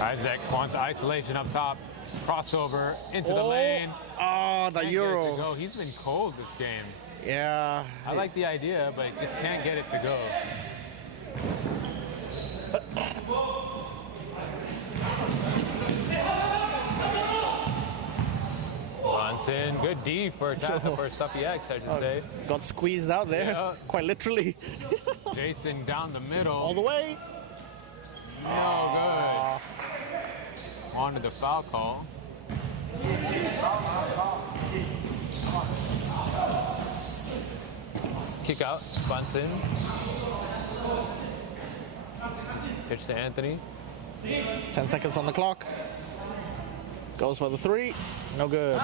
Isaac wants isolation up top, crossover into the lane. Oh, the Can't Euro. get it to go. He's been cold this game. Yeah. I like the idea, but just can't get it to go. Johnson, good D for StuffyX, I should say. Got squeezed out there, Yeah. quite literally. Jason down the middle. All the way. No good. On to the foul call. Kick out, Bunsen. Pitch to Anthony. 10 seconds on the clock. Goes for the three. No good.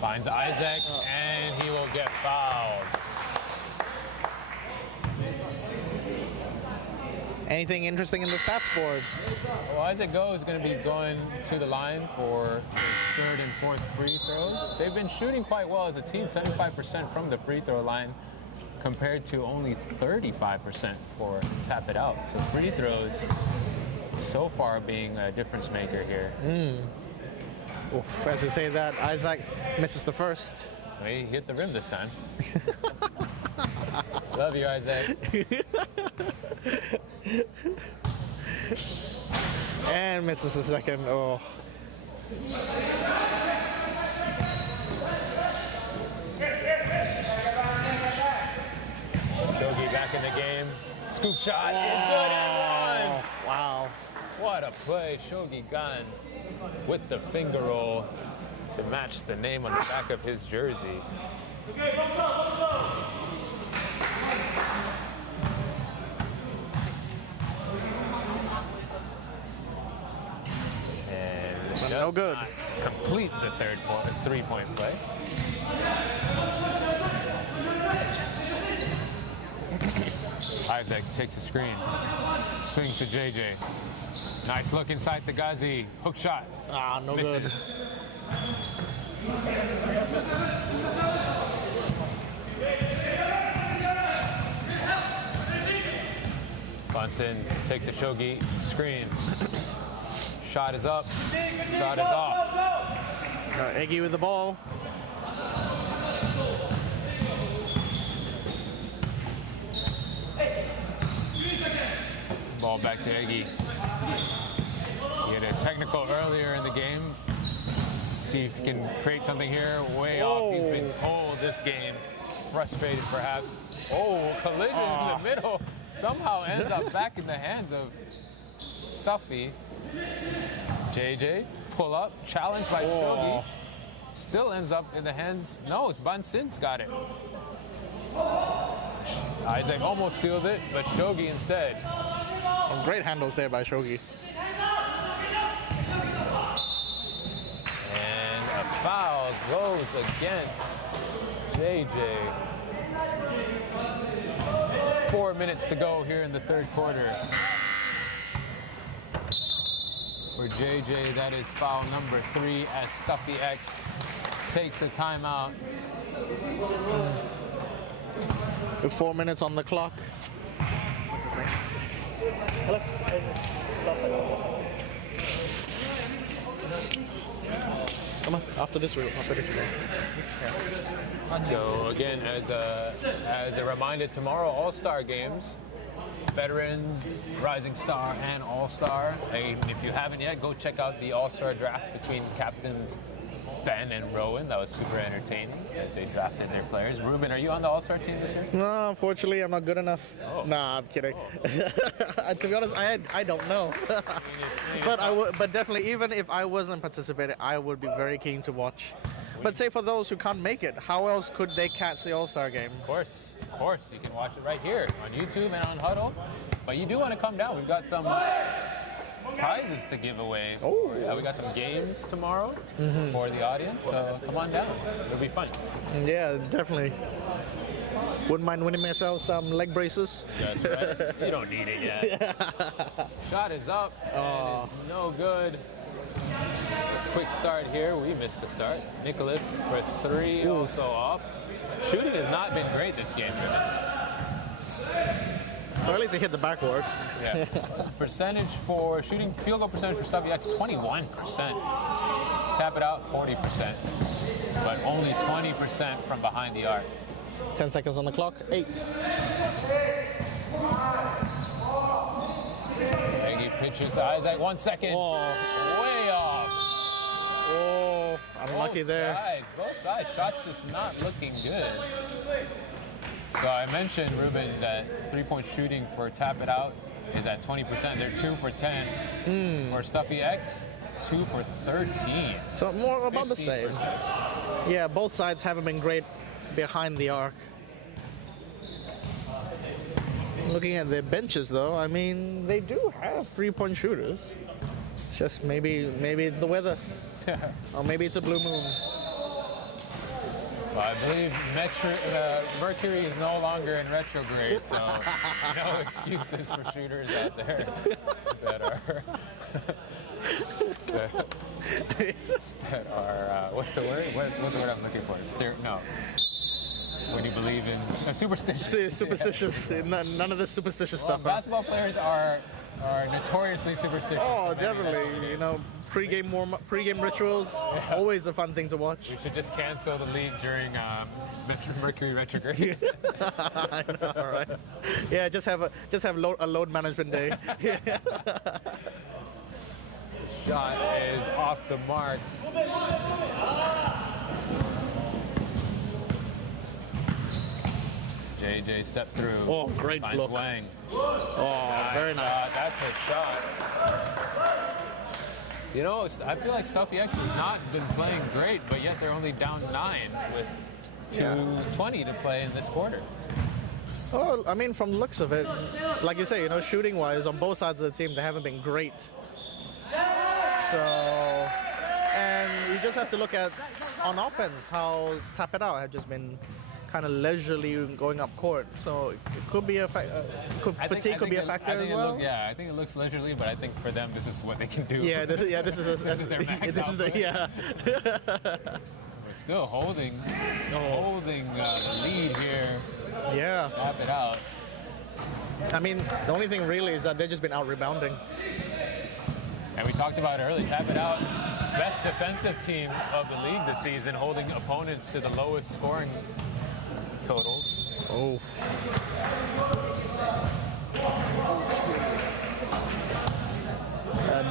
Finds Isaac, and he will get fouled. Anything interesting in the stats board? Well, Isaac Go is going to be going to the line for his third and fourth free throws. They've been shooting quite well as a team, 75% from the free throw line compared to only 35% for Tap It Out. So free throws so far being a difference maker here. Oof, as you say that, Isaac misses the first. He hit the rim this time. Love you, Isaac. And misses a second. Oh. Shogi back in the game. Scoop shot is good and one. Wow. What a play. Shogi Gan with the finger roll to match the name on the back of his jersey. And No good. Complete the third three-point play. Isaac takes a screen, swings to JJ. Nice look inside the Ghazi. Hook shot. Ah, no misses. Bunsen takes the Shogi screen. Shot is up. Shot is off. Eggy with the ball. Ball back to Eggy. He had a technical earlier in the game. See if he can create something here. Way off. He's been cold this game. Frustrated perhaps. Oh, collision in the middle. Somehow ends up back in the hands of Stuffy. JJ, pull up, challenged by Shogi. Still ends up in the hands. No, it's Bunsen's got it. Isaac almost steals it, but Shogi instead. Great handles there by Shogi. And a foul goes against JJ. 4 minutes to go here in the third quarter. For JJ, that is foul number 3 as StuffyX takes a timeout. With 4 minutes on the clock. What's his name? Hello. Come on, after this room. So again, as a reminder, tomorrow All-Star games, veterans, rising star, and All-Star. If you haven't yet, go check out the All-Star draft between captains Ben and Rowan. That was super entertaining as they drafted their players. Ruben, are you on the All-Star team this year? No, unfortunately, I'm not good enough. Oh. Nah, I'm kidding. To be honest, I don't know. But definitely, even if I wasn't participating, I would be very keen to watch. But say for those who can't make it, how else could they catch the All-Star game? Of course, you can watch it right here on YouTube and on Huddle. But you do want to come down. We've got some prizes to give away. Oh. We got some games tomorrow for the audience, so come on down. It'll be fun. Yeah, definitely. Wouldn't mind winning myself some leg braces. That's right. You don't need it yet. Shot is up and is no good. Quick start here. We missed the start. Nicholas for 3, also off. Shooting has not been great this game. Or at least he hit the backboard. Yeah. Percentage for shooting, field goal percentage for StuffyX, 21%. Tap it out, 40%. But only 20% from behind the arc. 10 seconds on the clock. 8. Eggy pitches to Isaac. 1 second. Oh. Way off. Oh, unlucky there. Both sides. Shots just not looking good. So I mentioned, Ruben, that three-point shooting for Tap It Out is at 20%. They're 2 for 10. For StuffyX, 2 for 13. So more about the same. 50%. Yeah, both sides haven't been great behind the arc. Looking at their benches, though, I mean, they do have three-point shooters. It's just maybe it's the weather, or maybe it's a blue moon. Well, I believe Mercury is no longer in retrograde, so no excuses for shooters out there that are what's the word? What's the word I'm looking for? No. When you believe in superstitious. Superstitious. None of the superstitious stuff. Huh? Basketball players are notoriously superstitious. Oh, definitely. You know, pre-game rituals, always a fun thing to watch. We should just cancel the league during Mercury retrograde. I know, right? Yeah, just have a load management day. Shot is off the mark. JJ stepped through. Oh, great finds block. Wang. Oh, very nice. That's a shot. You know, I feel like StuffyX has not been playing great, but yet they're only down 9 with 2:20 to play in this quarter. Oh, I mean, from the looks of it, like you say, you know, shooting-wise, on both sides of the team, they haven't been great. So, and you just have to look at, on offense, how Tap It Out have just been kind of leisurely going up court. So it could be a fatigue could be a factor as well. I think it looks leisurely, but I think for them, this is what they can do. Yeah, this is their max output. But still holding the lead here. Yeah. Tap It Out. I mean, the only thing really is that they've just been out rebounding. And we talked about it earlier, Tap It Out, best defensive team of the league this season, holding opponents to the lowest scoring totals. Oh.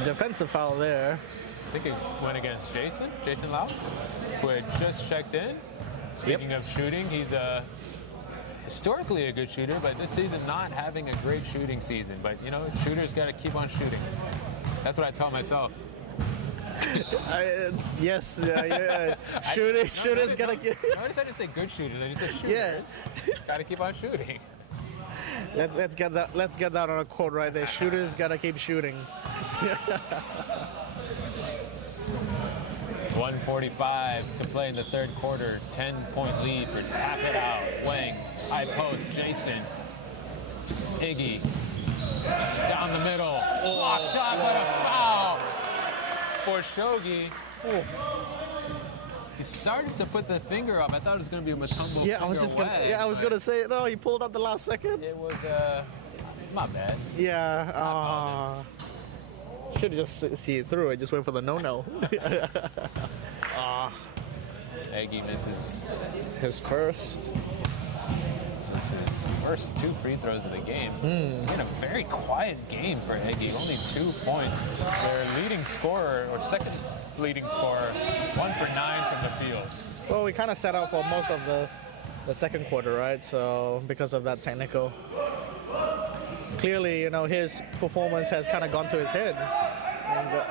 Defensive foul there. I think it went against Jason Lau, who had just checked in. Speaking of shooting, he's historically a good shooter, but this season not having a great shooting season. But, you know, shooters got to keep on shooting. That's what I tell myself. Yes, yeah. Shooters gotta get. Notice I didn't say good shooters. I just said shooters. Yes. Gotta keep on shooting. Let's get that on a quote right there. Shooters gotta keep shooting. 1:45 to play in the third quarter. 10-point lead for Tap It Out. Wang, high post, Jason, Iggy, down the middle. Block shot, but a foul for Shogi. Oof. He started to put the finger up. I thought it was going to be a Matumbo Yeah, I was gonna say no. He pulled up the last second. It was my bad. Yeah. Should have just see it through. I just went for the no-no. Eggy misses His first. This is his first 2 free throws of the game. In a very quiet game for Eggy, only 2 points. Their leading scorer, or second leading scorer, 1 for 9 from the field. Well, we kind of set out for most of the second quarter, right? So because of that technical. Clearly, you know, his performance has kind of gone to his head. And,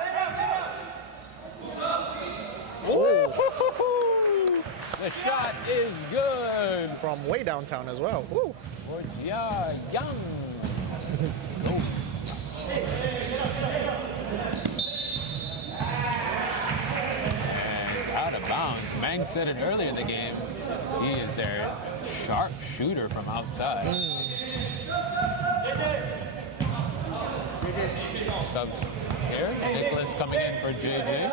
The shot is good. from way downtown as well. Woo. For Jia Young. And out of bounds. Mang said it earlier in the game. He is their sharp shooter from outside. Subs here. Nicholas coming in for JJ.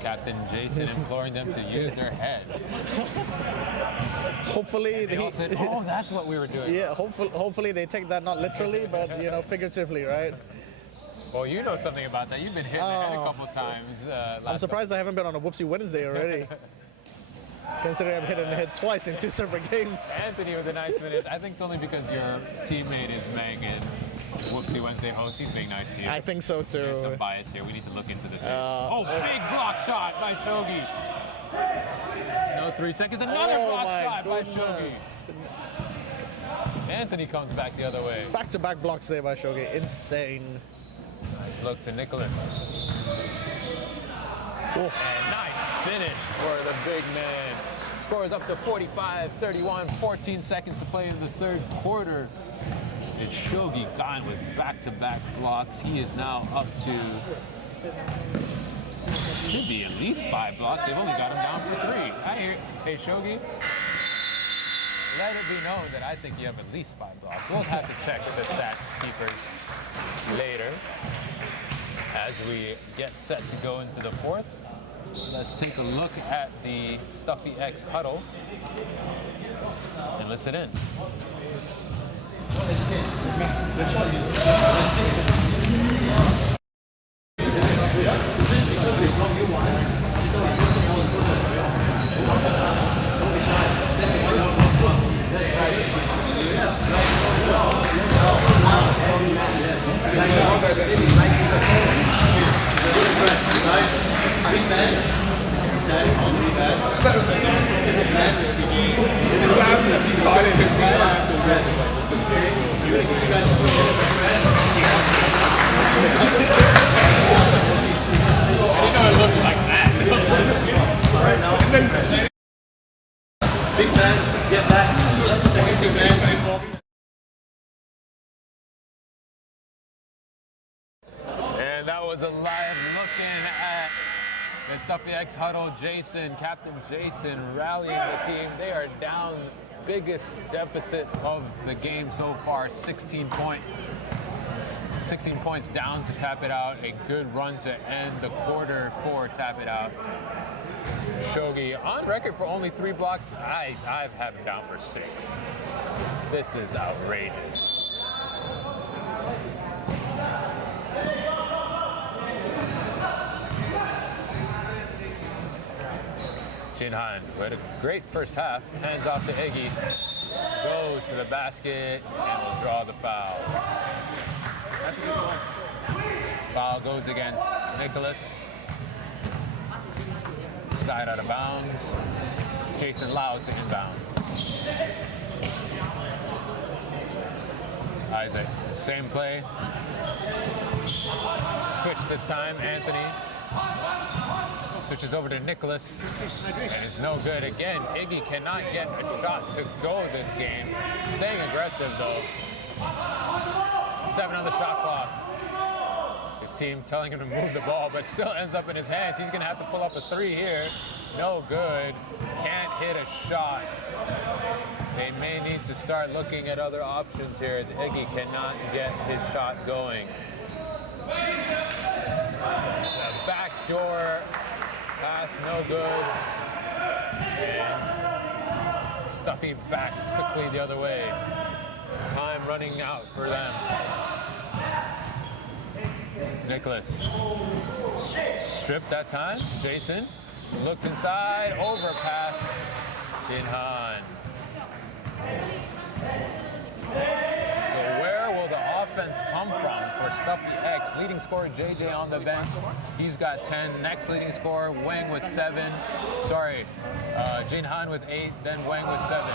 Captain Jason imploring them to use their head. Hopefully They all said, oh, that's what we were doing. yeah, hopefully they take that not literally, but you know, figuratively, right? Well, you know something about that. You've been hit in the head a couple times. I'm surprised I haven't been on a Whoopsie Wednesday already. Considering I'm hit in the head twice in 2 separate games. Anthony with a nice minute. I think it's only because your teammate is Mang and Whoopsie Wednesday host. He's being nice to you. I think so too. There's some bias here. We need to look into the tapes. Big block shot by Shogi. No 3 seconds. Another block shot by Shogi. Anthony comes back the other way. Back-to-back blocks there by Shogi. Insane. Nice look to Nicholas. And nice finish for the big man. Scores up to 45-31. 14 seconds to play in the third quarter. It's Shogi gone with back-to-back blocks. He is now up to, should be at least 5 blocks. They've only got him down for 3. I hear, hey Shogi, let it be known that I think you have at least 5 blocks. We'll have to check with the stats keepers later as we get set to go into the fourth. Let's take a look at the StuffyX huddle and listen in. And that was a live looking at the StuffyX huddle. Jason, Captain Jason, rallying the team. They are down, biggest deficit of the game so far, 16 points down to tap it out. A good run to end the quarter for Tap It Out. Shogi on record for only 3 blocks. I've had him down for 6. This is outrageous. Jinhan with a great first half. Hands off to Iggy. Goes to the basket and will draw the foul. That's a good one. Foul goes against Nicholas. Side out of bounds. Jason Lau to inbound. Isaac, same play. Switch this time, Anthony. Switches over to Nicholas, and it's no good again. Iggy cannot get a shot to go this game. Staying aggressive though. 7 on the shot clock. His team telling him to move the ball, but still ends up in his hands. He's gonna have to pull up a 3 here. No good. Can't hit a shot. They may need to start looking at other options here as Iggy cannot get his shot going. The backdoor pass, no good. And Stuffy back quickly the other way. Time running out for them. Nicholas. Stripped that time. Jason looks inside. Overpass. Jinhan. So where will the offense come from for StuffyX? Leading scorer JJ on the bench. He's got 10. Next leading scorer, Wang with 7. Sorry, Jinhan with 8, then Wang with 7.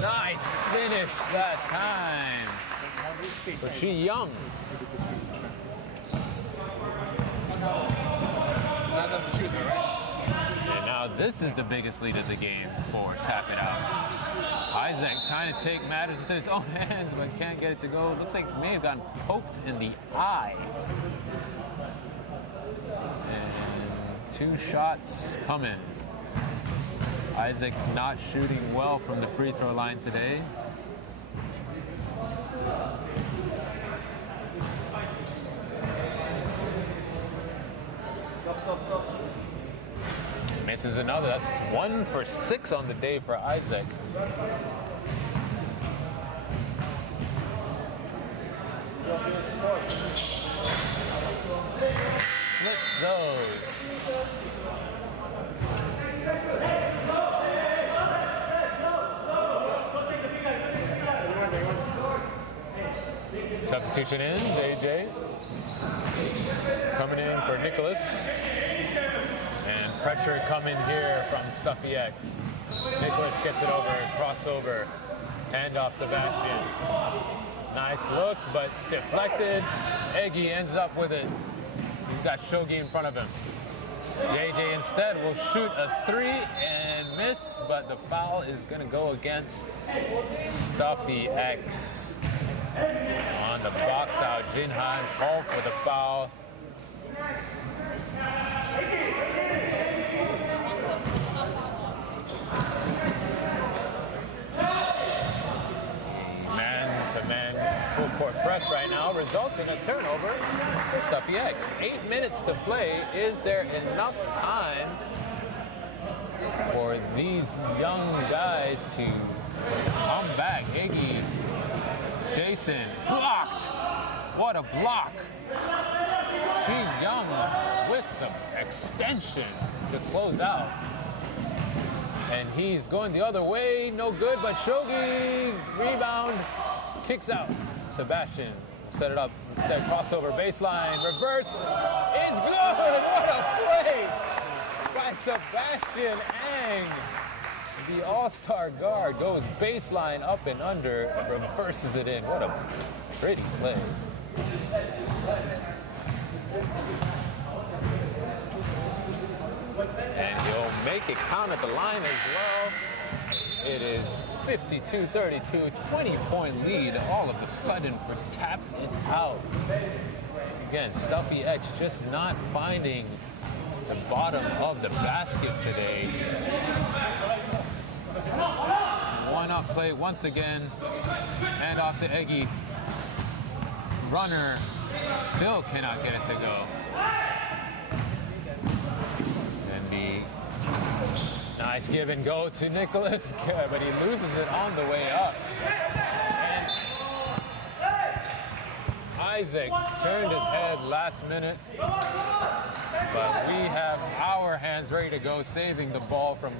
Nice finish that time. But she young. And now this is the biggest lead of the game for Tap It Out. Isaac trying to take matters into his own hands, but can't get it to go. Looks like he may have gotten poked in the eye. And 2 shots coming. Isaac not shooting well from the free throw line today. Misses another. That's 1 for 6 on the day for Isaac. Splits those. Substitution in, JJ. Coming in for Nicholas. And pressure coming here from StuffyX. Nicholas gets it over, crossover, handoff Sebastian. Nice look, but deflected. Eggy ends up with it. He's got Shogi in front of him. JJ instead will shoot a 3 and miss, but the foul is going to go against StuffyX. On the box out, Jinhan called for the foul. Man-to-man full court press right now results in a turnover for StuffyX. 8 minutes to play. Is there enough time for these young guys to come back? Iggy, Jason, blocked. What a block. She Young with the extension to close out. And he's going the other way, no good, but Shogi, rebound, kicks out. Sebastian set it up, instead crossover, baseline, reverse, is good! What a play by Sebastian Ang. The all-star guard goes baseline up and under, reverses it in. What a pretty play. And he'll make it count at the line as well. It is 52-32, 20-point lead all of a sudden for Tap It Out. Again, StuffyX just not finding the bottom of the basket today. One up play once again, and off to Eggy. Runner still cannot get it to go. And the nice give and go to Nicholas, but he loses it on the way up. And Isaac turned his head last minute, but we have our hands ready to go, saving the ball from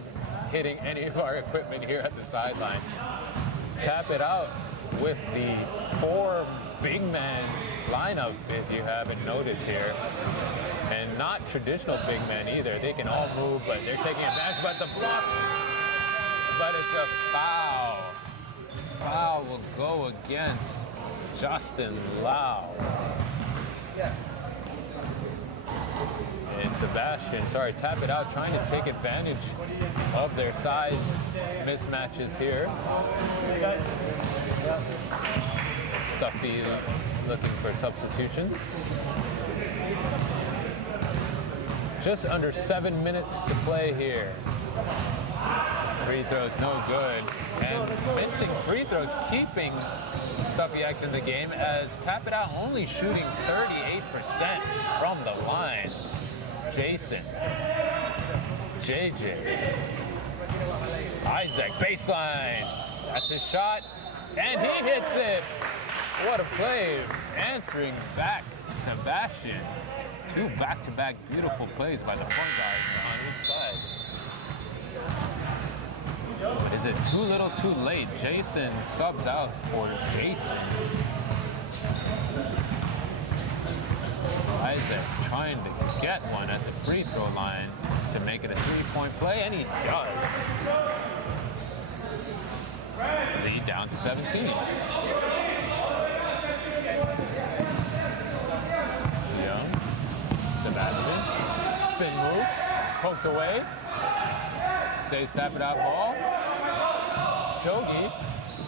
hitting any of our equipment here at the sideline. Tap It Out with the 4 big man lineup, if you haven't noticed here. And not traditional big men either. They can all move, but they're taking advantage. But the block, but it's a foul. Foul will go against Justin Lau. And Sebastian, Tap It Out, trying to take advantage of their size mismatches here. Stuffy looking for substitution. Just under 7 minutes to play here. Free throws no good. And missing free throws keeping StuffyX in the game, as Tap It Out only shooting 38% from the line. Jason, JJ, Isaac, baseline. That's his shot, and he hits it. What a play. Answering back, Sebastian. 2 back-to-back beautiful plays by the point guard on each side. But is it too little, too late? Jason subs out for Jason. Isaac trying to get one at the free throw line to make it a 3-point play, and he does. Lead down to 17. Young, Sebastian, spin move, poked away, stays Tap It Out ball. Shogi,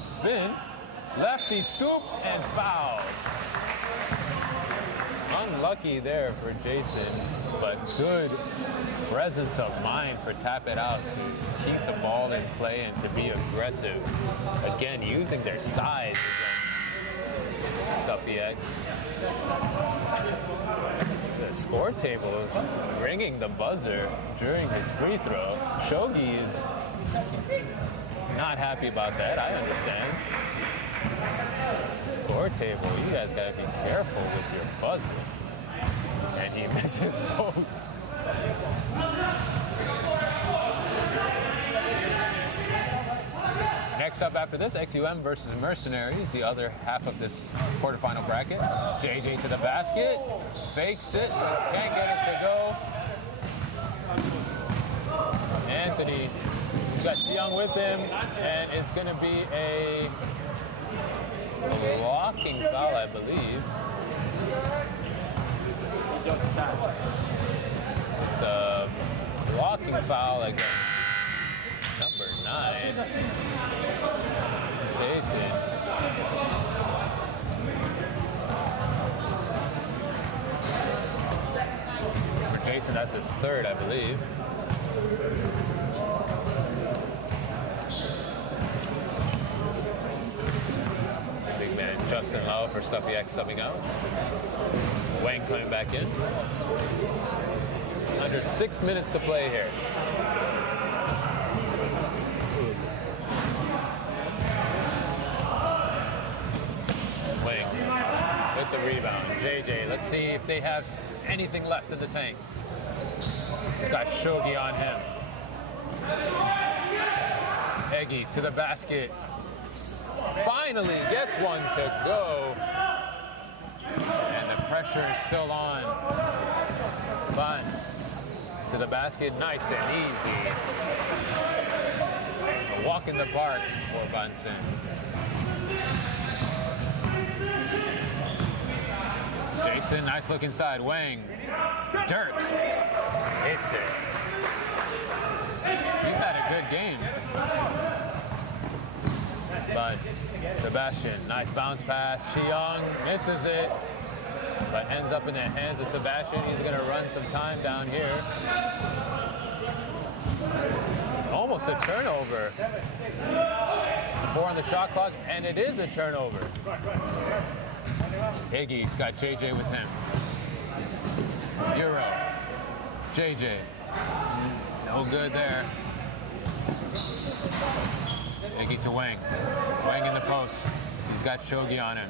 spin, lefty scoop, and foul. Unlucky there for Jason, but good presence of mind for Tap It Out to keep the ball in play and to be aggressive. Again, using their size against StuffyX. The score table ringing the buzzer during his free throw. Shogi is not happy about that, I understand. Score table, you guys gotta be careful with your buzzer. And he misses both. Next up after this, XUM versus Mercenaries, the other half of this quarterfinal bracket. JJ to the basket, fakes it, can't get it to go. Anthony got Young with him, and it's gonna be a blocking foul, I believe. It's a blocking foul against number 9, Jason. For Jason, that's his 3rd, I believe. Big man Justin Lau for StuffyX subbing out. Wang coming back in. Under 6 minutes to play here. Wang with the rebound. JJ, let's see if they have anything left in the tank. He's got Shogi on him. Eggy to the basket. Finally gets one to go. And the pressure is still on. Van to the basket, nice and easy. A walk in the park for Bunsen. Jason, nice look inside. Wang, Dirk, hits it. He's had a good game. But Sebastian, nice bounce pass. Chi-Young misses it, but ends up in the hands of Sebastian. He's gonna run some time down here. Almost a turnover. 4 on the shot clock, and it is a turnover. Iggy's got JJ with him. Euro. JJ. No good there. Iggy to Wang. Wang in the post. He's got Shogi on him.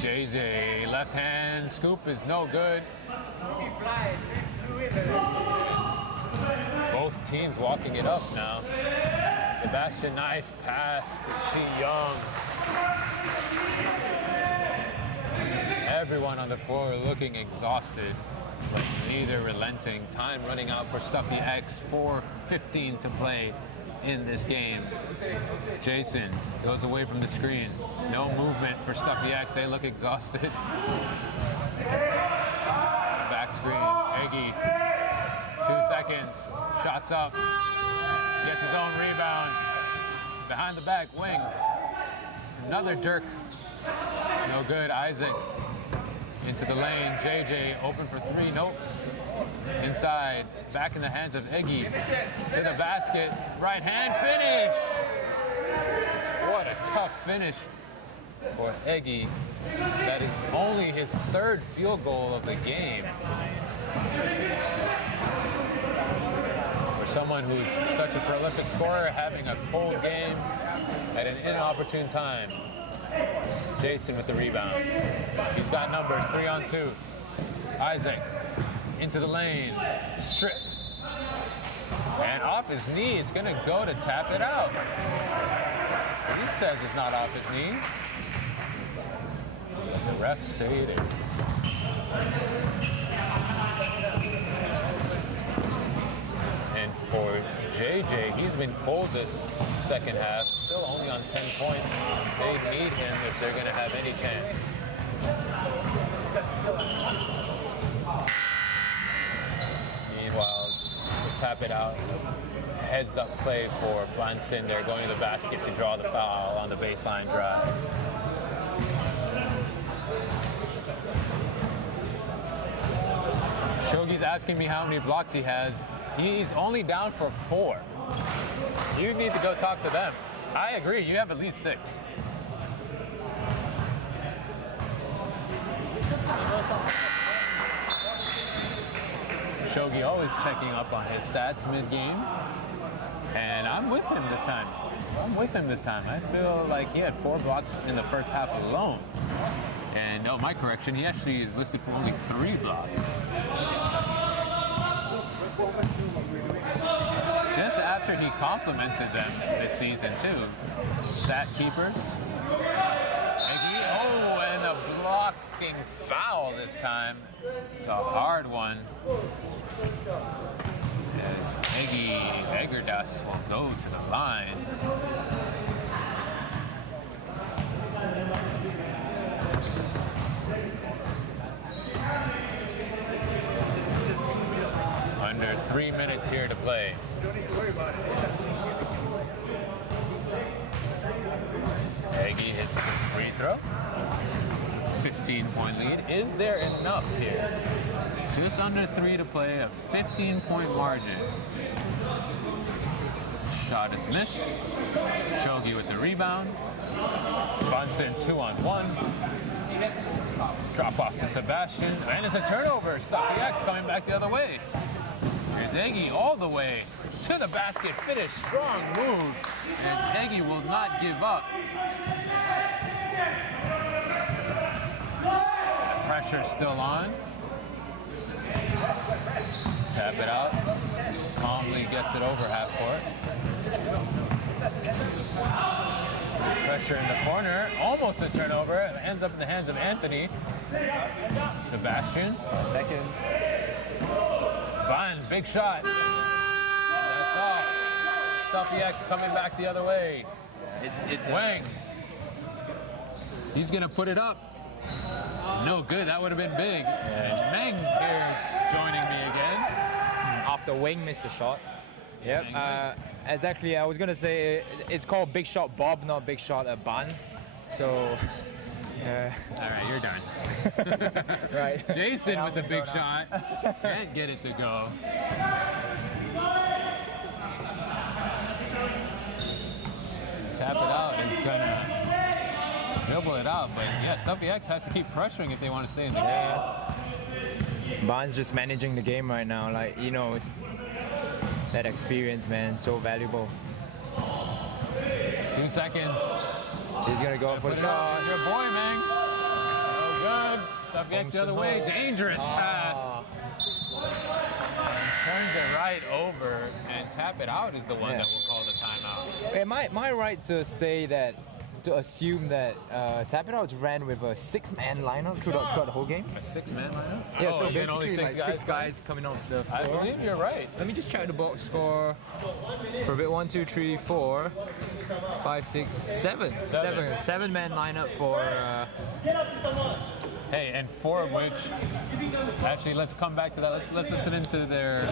JJ, left hand scoop is no good. Both teams walking it up now. Sebastian, nice pass to Chi-Young. Everyone on the floor looking exhausted, but neither relenting. Time running out for StuffyX, 4:15 to play in this game. Jason goes away from the screen. No movement for StuffyX, they look exhausted. Back screen, Iggy, 2 seconds, shots up, gets his own rebound. Behind the back, Wing, another Dirk, no good. Isaac into the lane, JJ open for 3, nope. Inside, back in the hands of Iggy, to the basket, right hand finish. What a tough finish for Iggy. That is only his 3rd field goal of the game. For someone who's such a prolific scorer, having a cold game at an inopportune time. Jason with the rebound. He's got numbers, 3 on 2. Isaac into the lane, stripped. And off his knee, is gonna go to tap it out. He says it's not off his knee. The refs say it is. And for JJ, he's been cold this second half, still only on 10 points. They need him if they're gonna have any chance. Meanwhile, tap it out. Heads up play for Bunsen. They're going to the basket to draw the foul on the baseline drive. Shogi's asking me how many blocks he has. He's only down for 4. You need to go talk to them. I agree, you have at least 6. Shogi always checking up on his stats mid-game. And I'm with him this time. I feel like he had 4 blocks in the first half alone. And no, my correction, he actually is listed for only 3 blocks. Just after he complimented them this season too. Stat keepers. Iggy, oh, and a blocking foul this time. It's a hard one. As Iggy Egerdas will go to the line. Under 3 minutes here to play. Iggy hits the free throw. 15-point lead. Is there enough here? Just under 3 to play, a 15-point margin. Shot is missed. Shogi with the rebound. Bunsen 2-on-1. Drop off to Sebastian. And it's a turnover. StuffyX coming back the other way. Here's Iggy all the way to the basket. Finish. Strong move. As Iggy will not give up. The pressure's still on. Tap it out. Calmly gets it over half court. Pressure in the corner. Almost a turnover. It ends up in the hands of Anthony. Sebastian. Seconds. Van, big shot. And that's off. StuffyX coming back the other way. It's Wang. He's gonna put it up. No good, that would have been big. And Meng here joining me again. After Wing missed the shot. Yep. exactly. I was gonna say it's called Big Shot Bob, not Big Shot Ban. So, All right, you're done. right. Jason with the big shot. Can't get it to go. Tap it out is gonna dribble it out, but yeah, StuffyX has to keep pressuring if they want to stay in the game. Ban's just managing the game right now. Like, you know, that experience, man, so valuable. 2 seconds. He's gonna go for the shot. Your boy, man. Oh, good. StuffyX the other way. Dangerous pass. Turns it right over, and tap it out is the one that will call the timeout. Am I right to say that, to assume that Tap It Out ran with a 6-man lineup throughout the whole game? A 6-man lineup? Yeah, Oh, so even only basically like 6 guys coming off the floor. I believe you're right. Let me just check the box score for a bit. 1, 2, 3, 4, 5, 6, 7. 7-man lineup for. Hey, and 4 of which, actually, let's come back to that. Let's listen into their.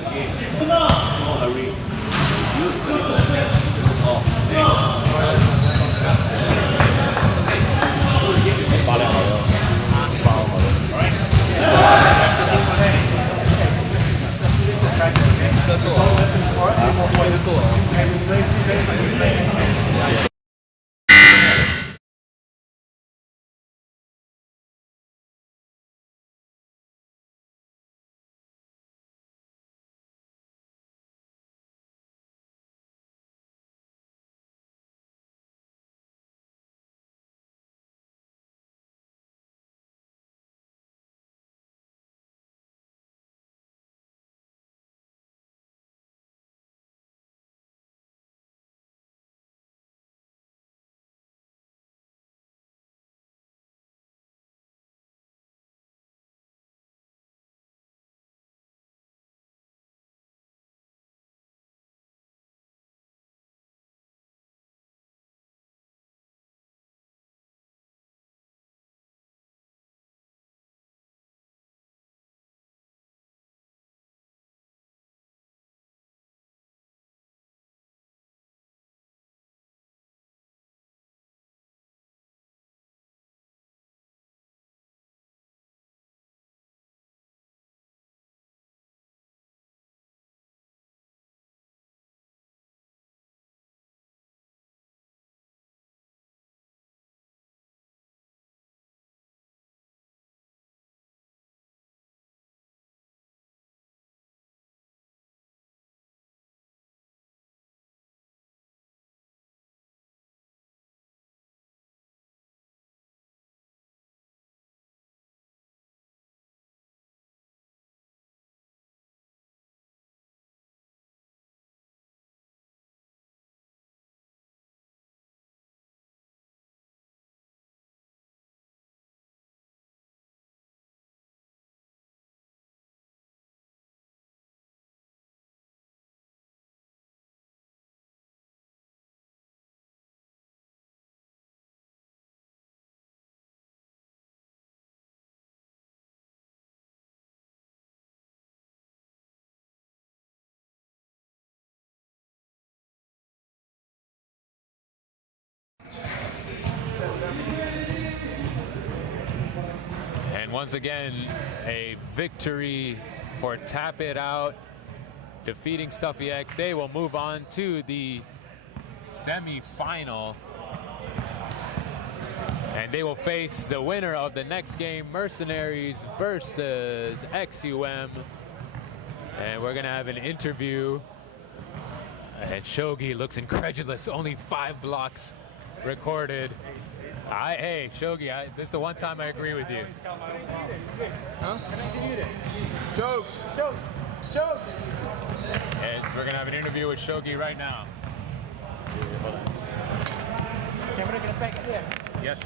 And once again, a victory for Tap It Out, defeating StuffyX. They will move on to the semi-final. And they will face the winner of the next game, Mercenaries versus XUM. And we're gonna have an interview. And Shogi looks incredulous, only 5 blocks recorded. Hey, Shogi, this is the one time I agree with you. Huh? Jokes! Jokes! Jokes! Yes, we're gonna have an interview with Shogi right now. Camera get back here. Yes.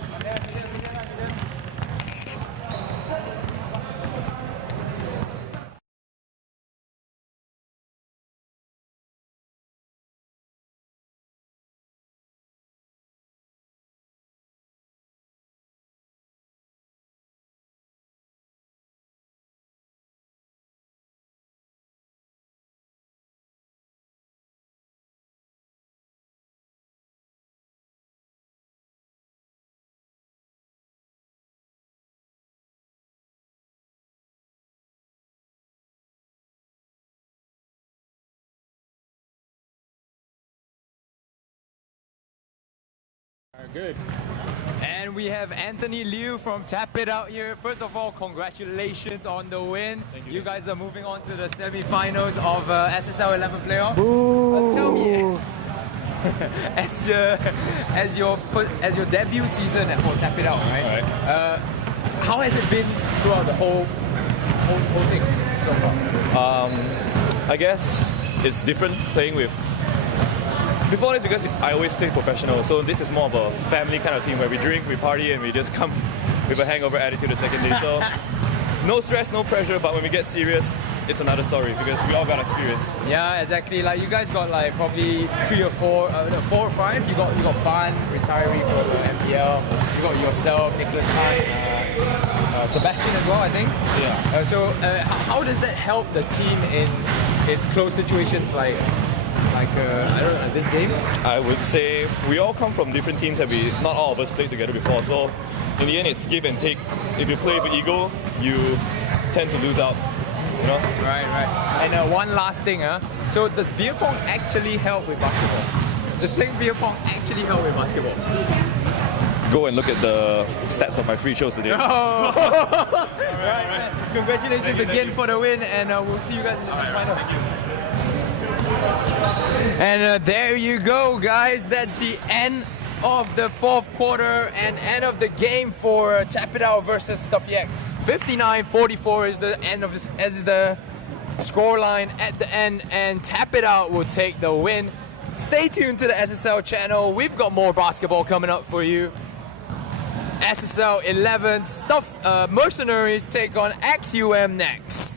Good. And we have Anthony Liu from Tap It Out here. First of all, congratulations on the win. Thank you. You guys are moving on to the semi-finals of SSL 11 playoffs. Tell me, as your debut season for Tap It Out, right? How has it been throughout the whole thing so far? I guess it's different playing with. Before this, because I always play professional, so this is more of a family kind of team where we drink, we party, and we just come with a hangover attitude the second day. So no stress, no pressure, but when we get serious, it's another story because we all got experience. Yeah, exactly. Like you guys got like probably 3 or 4, 4 or 5. You got Ban, retiree from the MPL. You got yourself, Nicholas Han, Sebastian as well, I think. Yeah. So how does that help the team in close situations like I don't know, this game? I would say we all come from different teams and not all of us played together before. So in the end, it's give and take. If you play with ego, you tend to lose out. You know? Right. And one last thing, so does beer pong actually help with basketball? Does playing beer pong actually help with basketball? Go and look at the stats of my free shows today. Oh. Right. Congratulations again for the win, and we'll see you guys in the final. And there you go, guys. That's the end of the 4th quarter and end of the game for Tap It Out versus StuffyX. 59-44 is the end of this, as the scoreline at the end, and Tap It Out will take the win. Stay tuned to the SSL channel. We've got more basketball coming up for you. SSL 11 Mercenaries take on XUM next.